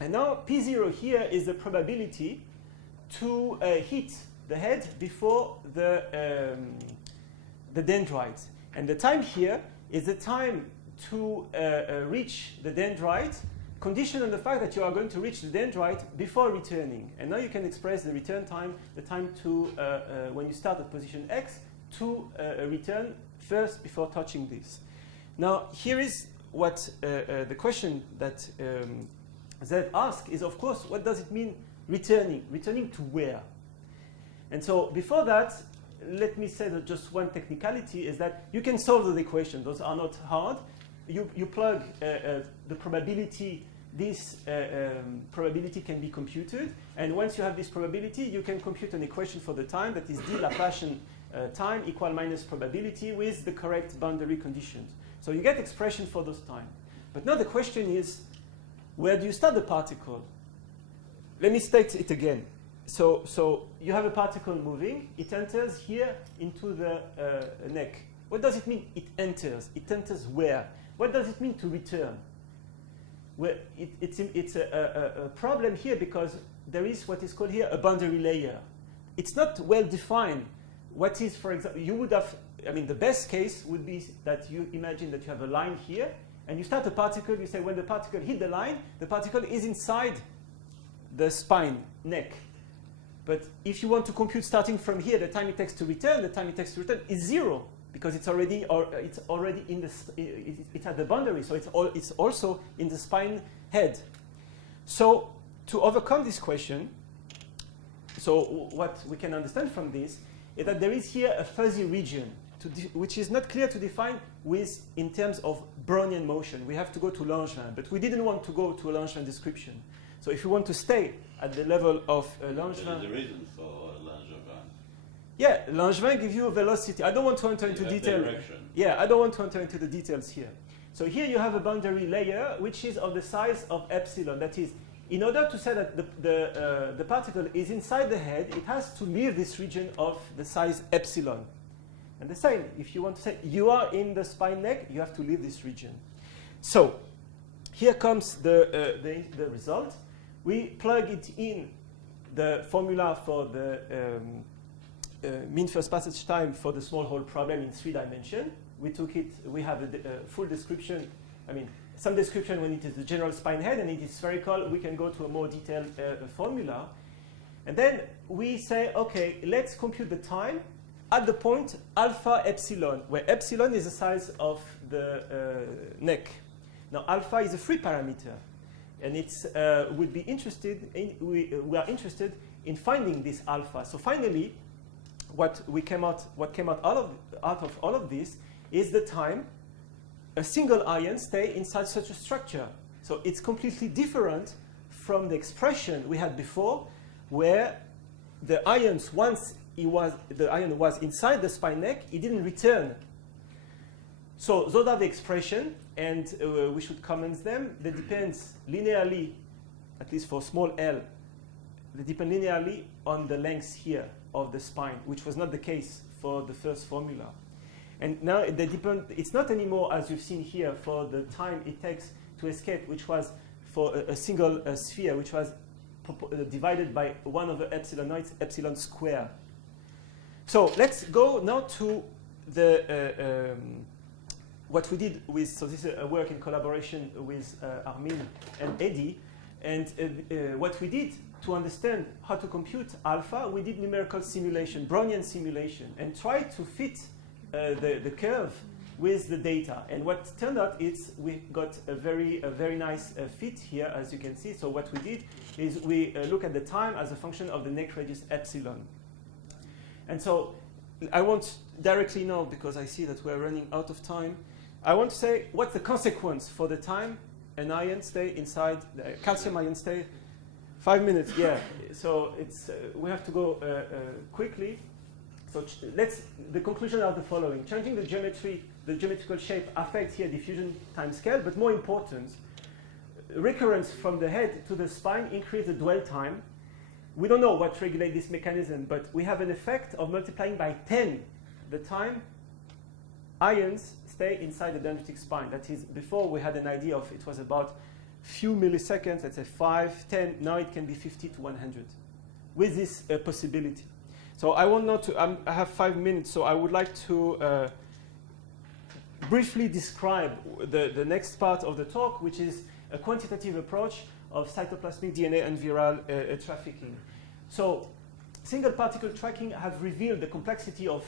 And now P0 here is the probability to hit the head before the dendrite. And the time here is the time to reach the dendrite, conditioned on the fact that you are going to reach the dendrite before returning. And now you can express the return time, the time to, when you start at position X, to return first before touching this. Now, here is what the question that Zev asked is, of course, what does it mean returning? Returning to where? And so before that, let me say that just one technicality is that you can solve the equation. Those are not hard. You plug the probability. This probability can be computed. And once you have this probability, you can compute an equation for the time that is d Laplacian time equal minus probability with the correct boundary conditions. So you get expression for those time. But now the question is, where do you start the particle? Let me state it again. So you have a particle moving. It enters here into the neck. What does it mean it enters? It enters where? What does it mean to return? Well, it's a problem here because there is what is called here a boundary layer. It's not well defined. What is, for example, you would have, I mean, the best case would be that you imagine that you have a line here, and you start a particle, you say when the particle hit the line, the particle is inside the spine, neck. But if you want to compute starting from here, the time it takes to return, the time it takes to return is 0, because it's already in the, it's at the boundary, so it's also in the spine head. So to overcome this question, so what we can understand from this is that there is here a fuzzy region which is not clear to define in terms of Brownian motion. We have to go to Langevin, but we didn't want to go to a Langevin description. So if you want to stay at the level of Langevin... There is a reason for Langevin. Yeah, Langevin gives you a velocity. I don't want to enter into detail. Yeah, I don't want to enter into the details here. So here you have a boundary layer which is of the size of epsilon. That is, in order to say that the particle is inside the head, it has to leave this region of the size epsilon. And the same, if you want to say you are in the spine neck, you have to leave this region. So here comes the result. We plug it in the formula for the mean first passage time for the small hole problem in 3 dimensions. We took it, we have a full description, I mean, some description when it is the general spine head and it is spherical, we can go to a more detailed formula. And then we say, okay, let's compute the time at the point alpha epsilon, where epsilon is the size of the neck. Now alpha is a free parameter, and it's would be interested in, we are interested in finding this alpha. So finally, what came out out of all of this is the time a single ion stay inside such a structure. So it's completely different from the expression we had before, where the ions, once the ion was inside the spine neck, it didn't return. So those are the expression, and we should comment them. They depend linearly, at least for small l, they depend linearly on the length here of the spine, which was not the case for the first formula. And now they depend, it's not anymore, as you've seen here, for the time it takes to escape, which was for a single sphere, which was divided by 1 over epsilon naught, epsilon square. So let's go now to the what we did with, so this is a work in collaboration with Armin and Eddie, and what we did to understand how to compute alpha, we did numerical simulation, Brownian simulation, and tried to fit the curve with the data. And what turned out is we got a very nice fit here, as you can see. So what we did is we look at the time as a function of the neck radius epsilon. And so I won't directly know, because I see that we're running out of time. I want to say what's the consequence for the time an ion stay inside, the calcium ion stay. 5 minutes, yeah. So it's we have to go quickly. So the conclusion are the following. Changing the geometry, the geometrical shape affects here diffusion time scale, but more important, recurrence from the head to the spine increase the dwell time. We don't know what regulates this mechanism, but we have an effect of multiplying by 10 the time ions stay inside the dendritic spine. That is, before we had an idea of it was about few milliseconds, let's say 5, 10, now it can be 50 to 100 with this possibility. So I want not to, I have 5 minutes, so I would like to briefly describe the next part of the talk, which is a quantitative approach of cytoplasmic DNA and viral trafficking. So single particle tracking have revealed the complexity of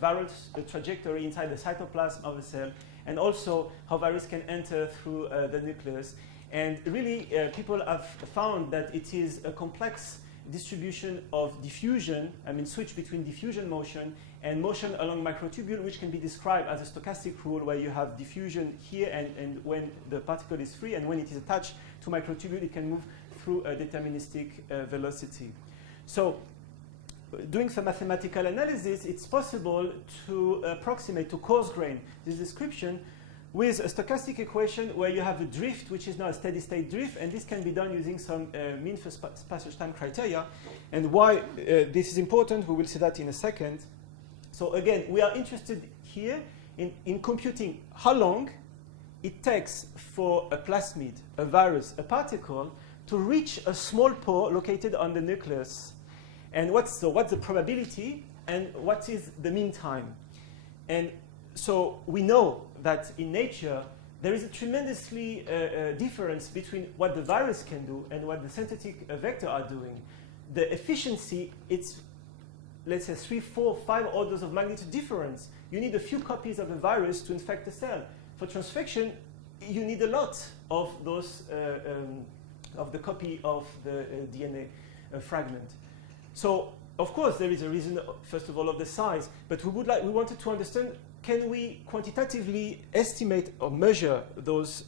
viral trajectory inside the cytoplasm of a cell, and also how virus can enter through the nucleus. And really, people have found that it is a complex distribution of diffusion, I mean switch between diffusion motion and motion along microtubule, which can be described as a stochastic rule, where you have diffusion here and when the particle is free, and when it is attached to microtubule, it can move through a deterministic velocity. So doing some mathematical analysis, it's possible to approximate, to coarse-grain this description with a stochastic equation where you have a drift, which is now a steady-state drift, and this can be done using some mean first passage time criteria. And why this is important, we will see that in a second. So again, we are interested here in computing how long it takes for a plasmid, a virus, a particle, to reach a small pore located on the nucleus. And what's the probability, and what is the mean time? And so we know that in nature, there is a tremendously difference between what the virus can do and what the synthetic vector are doing. The efficiency, it's, let's say, 3, 4, 5 orders of magnitude difference. You need a few copies of the virus to infect a cell. For transfection, you need a lot of those, of the copy of the DNA fragment. So, of course, there is a reason, first of all, of the size, but we wanted to understand, can we quantitatively estimate or measure those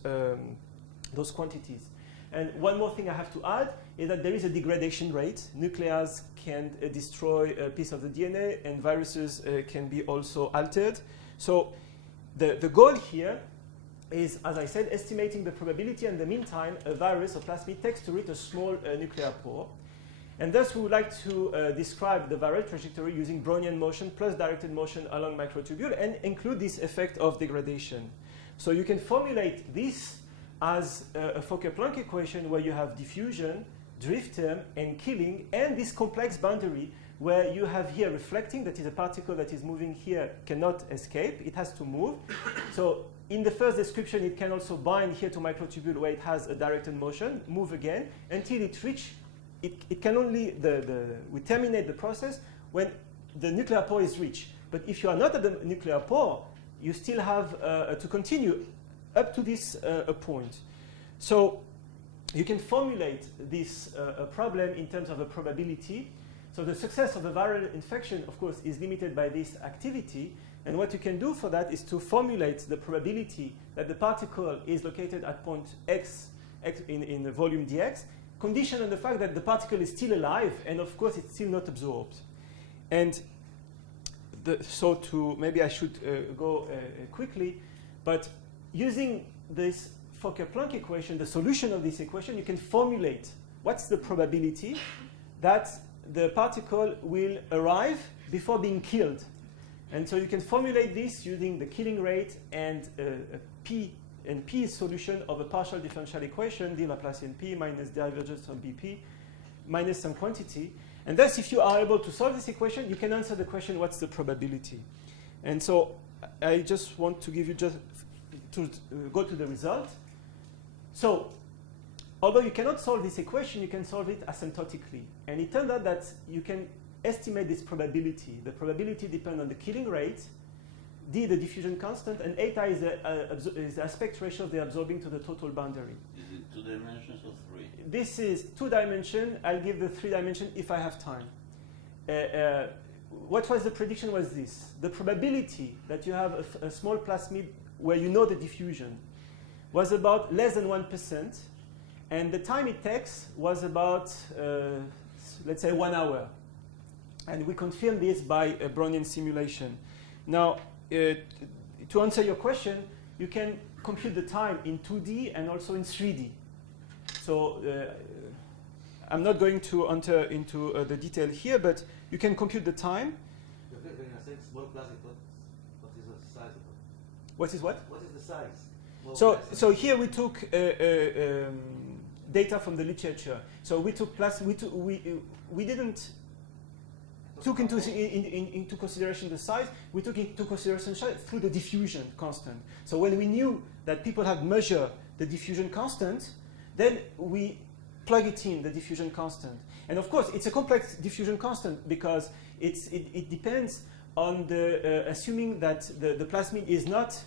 quantities? And one more thing I have to add is that there is a degradation rate. Nuclei can destroy a piece of the DNA, and viruses can be also altered. So the goal here is, as I said, estimating the probability and the mean time a virus or plasmid takes to reach a small nuclear pore. And thus, we would like to describe the viral trajectory using Brownian motion plus directed motion along microtubule and include this effect of degradation. So you can formulate this as a Fokker-Planck equation where you have diffusion, drift term, and killing, and this complex boundary where you have here reflecting, that is a particle that is moving here cannot escape, it has to move. So in the first description, it can also bind here to microtubule where it has a directed motion, move again, until it reach, it can only, we terminate the process when the nuclear pore is reached. But if you are not at the nuclear pore, you still have to continue up to this point. So you can formulate this problem in terms of a probability. So the success of a viral infection, of course, is limited by this activity. And what you can do for that is to formulate the probability that the particle is located at point x in the volume dx, conditioned on the fact that the particle is still alive, and of course it's still not absorbed. And so maybe I should go quickly, but using this Fokker-Planck equation, the solution of this equation, you can formulate what's the probability that the particle will arrive before being killed. And so you can formulate this using the killing rate and P solution of a partial differential equation, d Laplacian P minus divergence of Bp minus some quantity. And thus, if you are able to solve this equation, you can answer the question, what's the probability? And so I just want to give you just to go to the result. So although you cannot solve this equation, you can solve it asymptotically. And it turned out that you can estimate this probability. The probability depends on the killing rate, d the diffusion constant, and eta is the aspect ratio of the absorbing to the total boundary. Is it 2 dimensions or 3? This is 2 dimension. I'll give the 3 dimension if I have time. What was the prediction was this. The probability that you have a small plasmid where you know the diffusion was about less than 1%, and the time it takes was about, let's say, 1 hour. And we confirmed this by a Brownian simulation. Now, to answer your question, you can compute the time in 2D and also in 3D. So I'm not going to enter into the detail here, but you can compute the time. When you're saying small plasmid, what is the size of it? What is what? What is the size? So here we took data from the literature. So we took we didn't took into consideration the size. We took into consideration size through the diffusion constant. So when we knew that people had measured the diffusion constant, then we plug it in, the diffusion constant. And of course, it's a complex diffusion constant because it depends on the assuming that the plasmid is not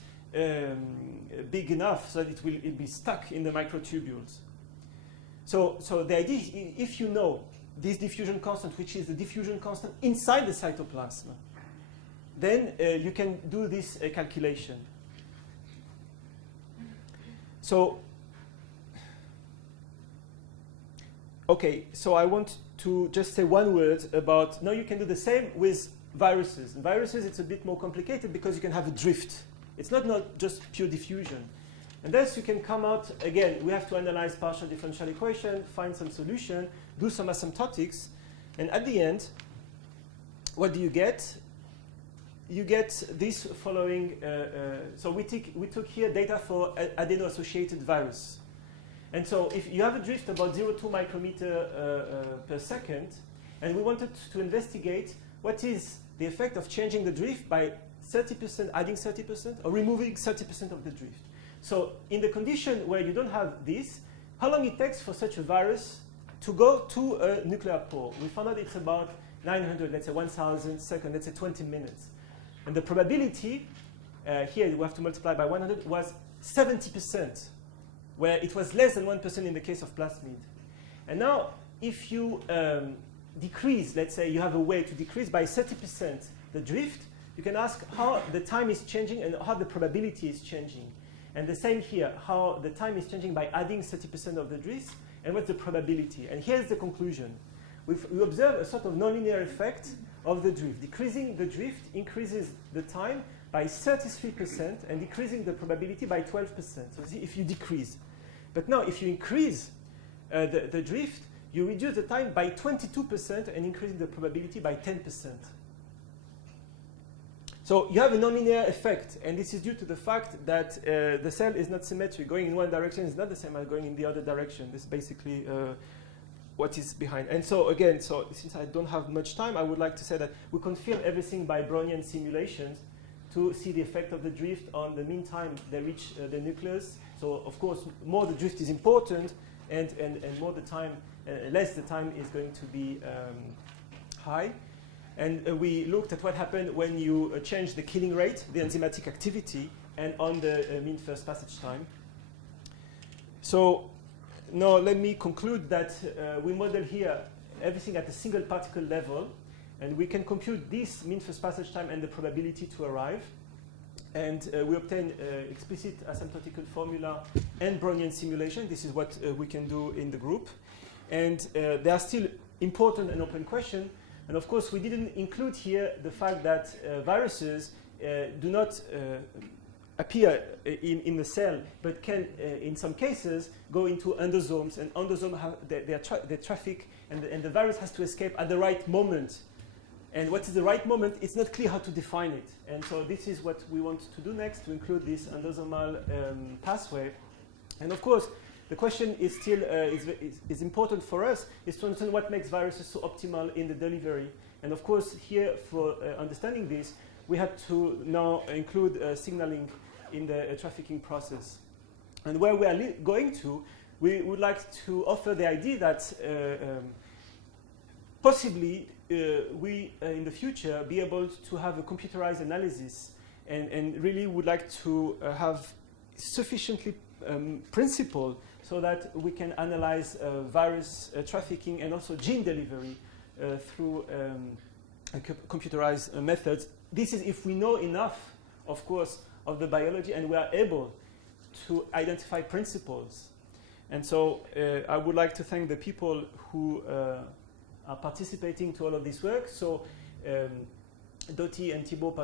big enough so that it'll be stuck in the microtubules. So the idea is, if you know this diffusion constant, which is the diffusion constant inside the cytoplasm, then you can do this calculation. So, okay, so I want to just say one word about, now you can do the same with viruses. In viruses, it's a bit more complicated because you can have a drift. It's not just pure diffusion. And thus you can come out, again, we have to analyze partial differential equation, find some solution, do some asymptotics, and at the end, what do you get? You get this following, so we took here data for adeno-associated virus. And so if you have a drift about 0.2 micrometer per second, and we wanted to investigate what is the effect of changing the drift by 30%, adding 30%, or removing 30% of the drift. So in the condition where you don't have this, how long it takes for such a virus to go to a nuclear pore? We found out it's about 900, let's say 1,000 seconds, let's say 20 minutes. And the probability, here we have to multiply by 100, was 70%, where it was less than 1% in the case of plasmid. And now, if you decrease, let's say you have a way to decrease by 30% the drift, you can ask how the time is changing and how the probability is changing. And the same here, how the time is changing by adding 30% of the drift, and what's the probability. And here's the conclusion. We observe a sort of nonlinear effect of the drift. Decreasing the drift increases the time by 33% and decreasing the probability by 12%. So see, if you decrease. But now, if you increase the drift, you reduce the time by 22% and increasing the probability by 10%. So you have a nonlinear effect, and this is due to the fact that the cell is not symmetric. Going in one direction is not the same as going in the other direction. This is basically what is behind. And so again, so since I don't have much time, I would like to say that we confirm everything by Brownian simulations to see the effect of the drift on the mean time they reach the nucleus. So of course, more the drift is important, and more the time, less the time is going to be high. And we looked at what happened when you change the killing rate, the enzymatic activity, and on the mean first passage time. So now let me conclude that we model here everything at a single particle level, and we can compute this mean first passage time and the probability to arrive. And we obtain explicit asymptotical formula and Brownian simulation. This is what we can do in the group. And there are still important and open questions. And of course, we didn't include here the fact that viruses do not appear in the cell, but can, in some cases, go into endosomes. And endosomes they traffic, and the virus has to escape at the right moment. And what is the right moment? It's not clear how to define it. And so this is what we want to do next, to include this endosomal pathway. And of course, the question is still is important for us, is to understand what makes viruses so optimal in the delivery. And of course, here, for understanding this, we had to now include signaling in the trafficking process. And where we are going to, we would like to offer the idea that possibly we, in the future, be able to have a computerized analysis, and really would like to have sufficiently principle so that we can analyze virus trafficking and also gene delivery through computerized methods. This is if we know enough, of course, of the biology, and we are able to identify principles. And so I would like to thank the people who are participating to all of this work. So Doty and Thibault,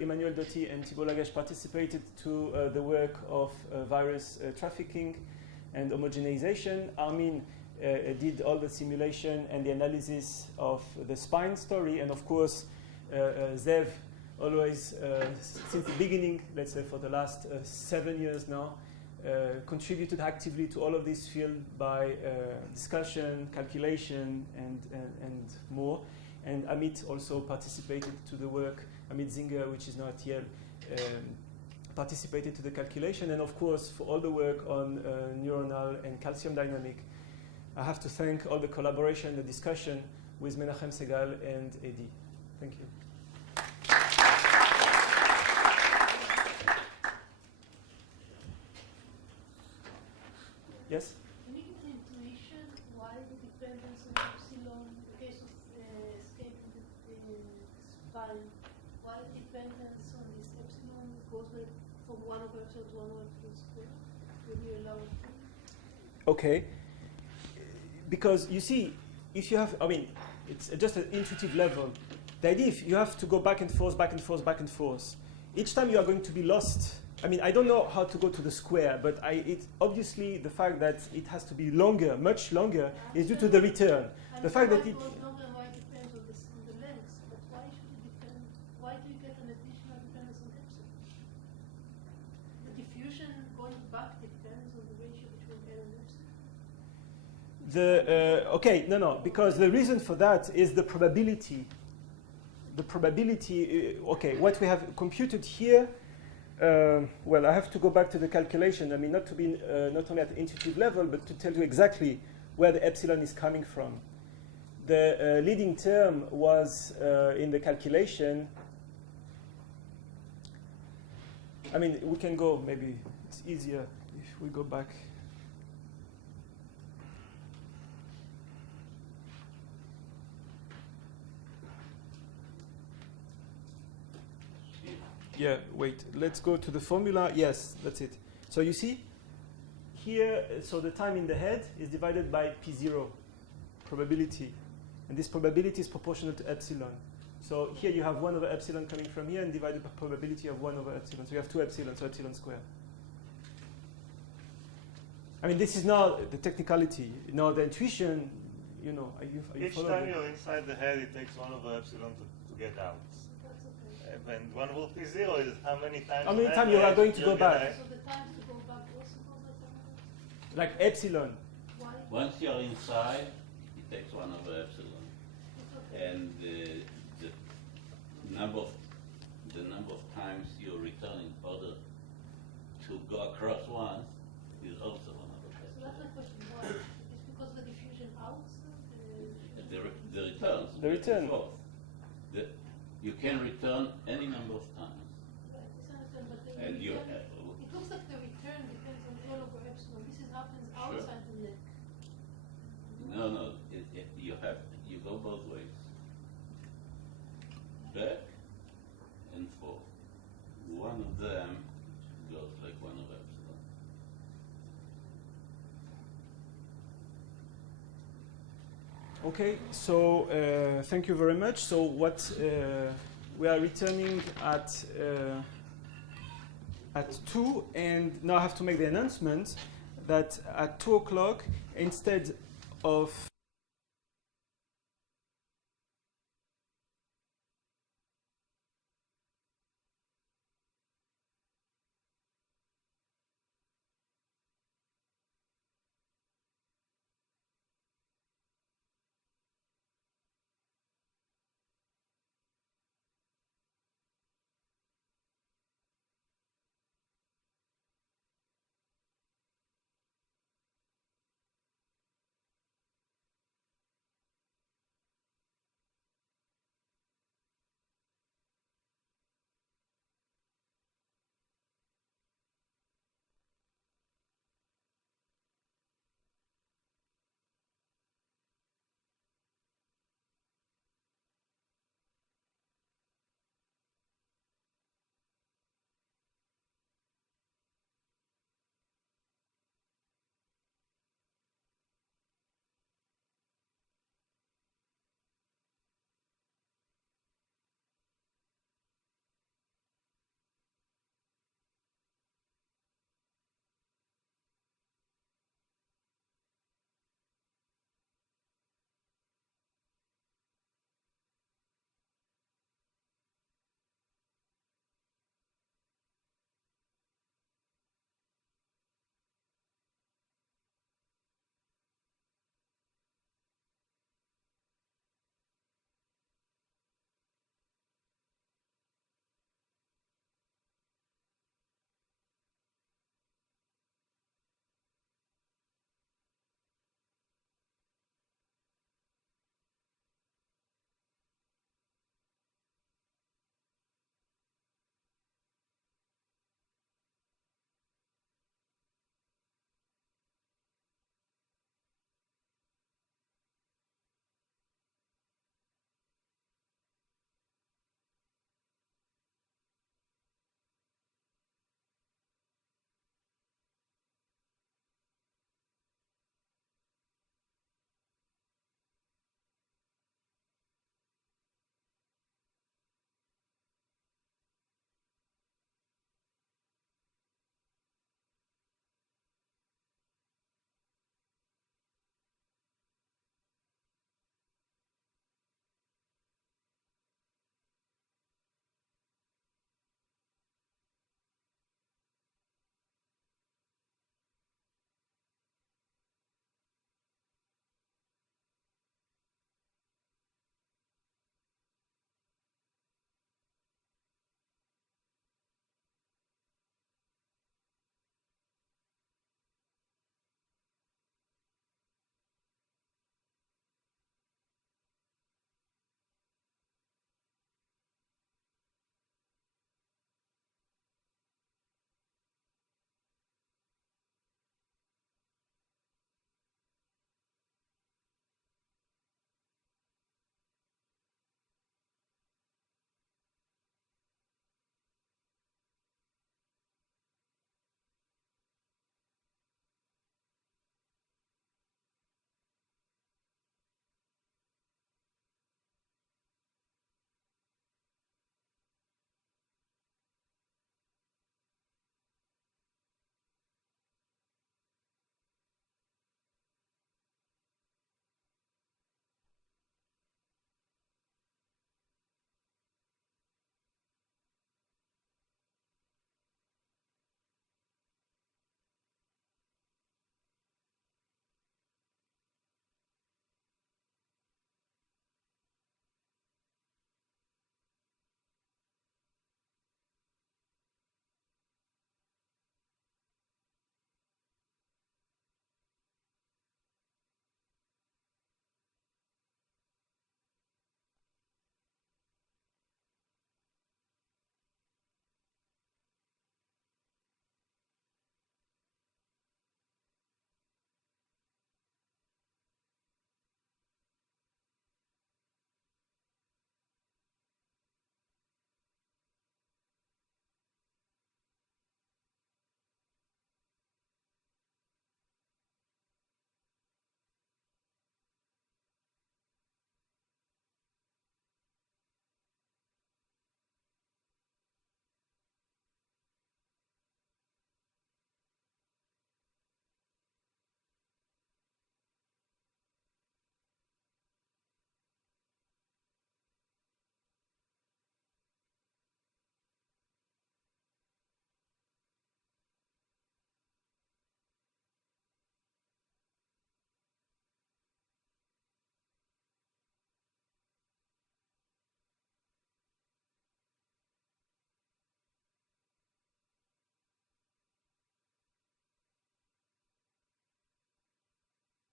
Emmanuel Doty and Thibault Lagache participated to the work of virus trafficking and homogenization. Armin did all the simulation and the analysis of the spine story. And of course, Zev always, since the beginning, let's say for the last 7 years now, contributed actively to all of this field by discussion, calculation, and more. And Amit also participated to the work. Amit Zinger, which is now at Yale, participated to the calculation. And of course, for all the work on neuronal and calcium dynamic, I have to thank all the collaboration, the discussion with Menachem Segal and Edi. Thank you. Yes? Can you give the intuition why the dependence on epsilon, in the case of escaping the spine, why the dependence on this epsilon goes from 1 over epsilon to 1 over epsilon square when you allow it to? Okay. Because you see, if you have, I mean, it's just an intuitive level. The idea is you have to go back and forth, back and forth, back and forth. Each time you are going to be lost. I mean, I don't know how to go to the square, but it's obviously the fact that it has to be longer, much longer, is due to the return. The fact that it goes longer, why it depends on the length, but why should it depend? Why do you get an additional dependence on epsilon? The diffusion going back depends on the ratio between L and epsilon. Okay, no, because the reason for that is the probability. The probability, okay, what we have computed here. Well, I have to go back to the calculation. I mean, not to be not only at the intuitive level, but to tell you exactly where the epsilon is coming from. The leading term was in the calculation. I mean, we can go, maybe it's easier if we go back. Yeah, wait, let's go to the formula. Yes, that's it. So you see, here, so the time in the head is divided by P0, probability. And this probability is proportional to epsilon. So here you have 1 over epsilon coming from here and divided by probability of 1 over epsilon. So you have 2 epsilon, so epsilon squared. I mean, this is now the technicality. Now the intuition, you know, are you Each time you're inside the head, it takes 1 over epsilon to get out. And 1 over P0 is how many times you are going to go back. So the times to go back also goes like that? Like epsilon. Why? Once you're inside, takes 1 over epsilon. And the number of times you're returning order to go across once is also 1 over So epsilon. that's my question. Why? It's because the diffusion out? The returns. The return. Both. You can return any number of times. Right, this I understand, but the And you return, it looks like the return depends on L over epsilon. This happens outside the neck. no, you go both ways. Back and forth. One of them goes like 1 over epsilon. Okay, so thank you very much. So what we are returning at 2, and now I have to make the announcement that at 2 o'clock, instead of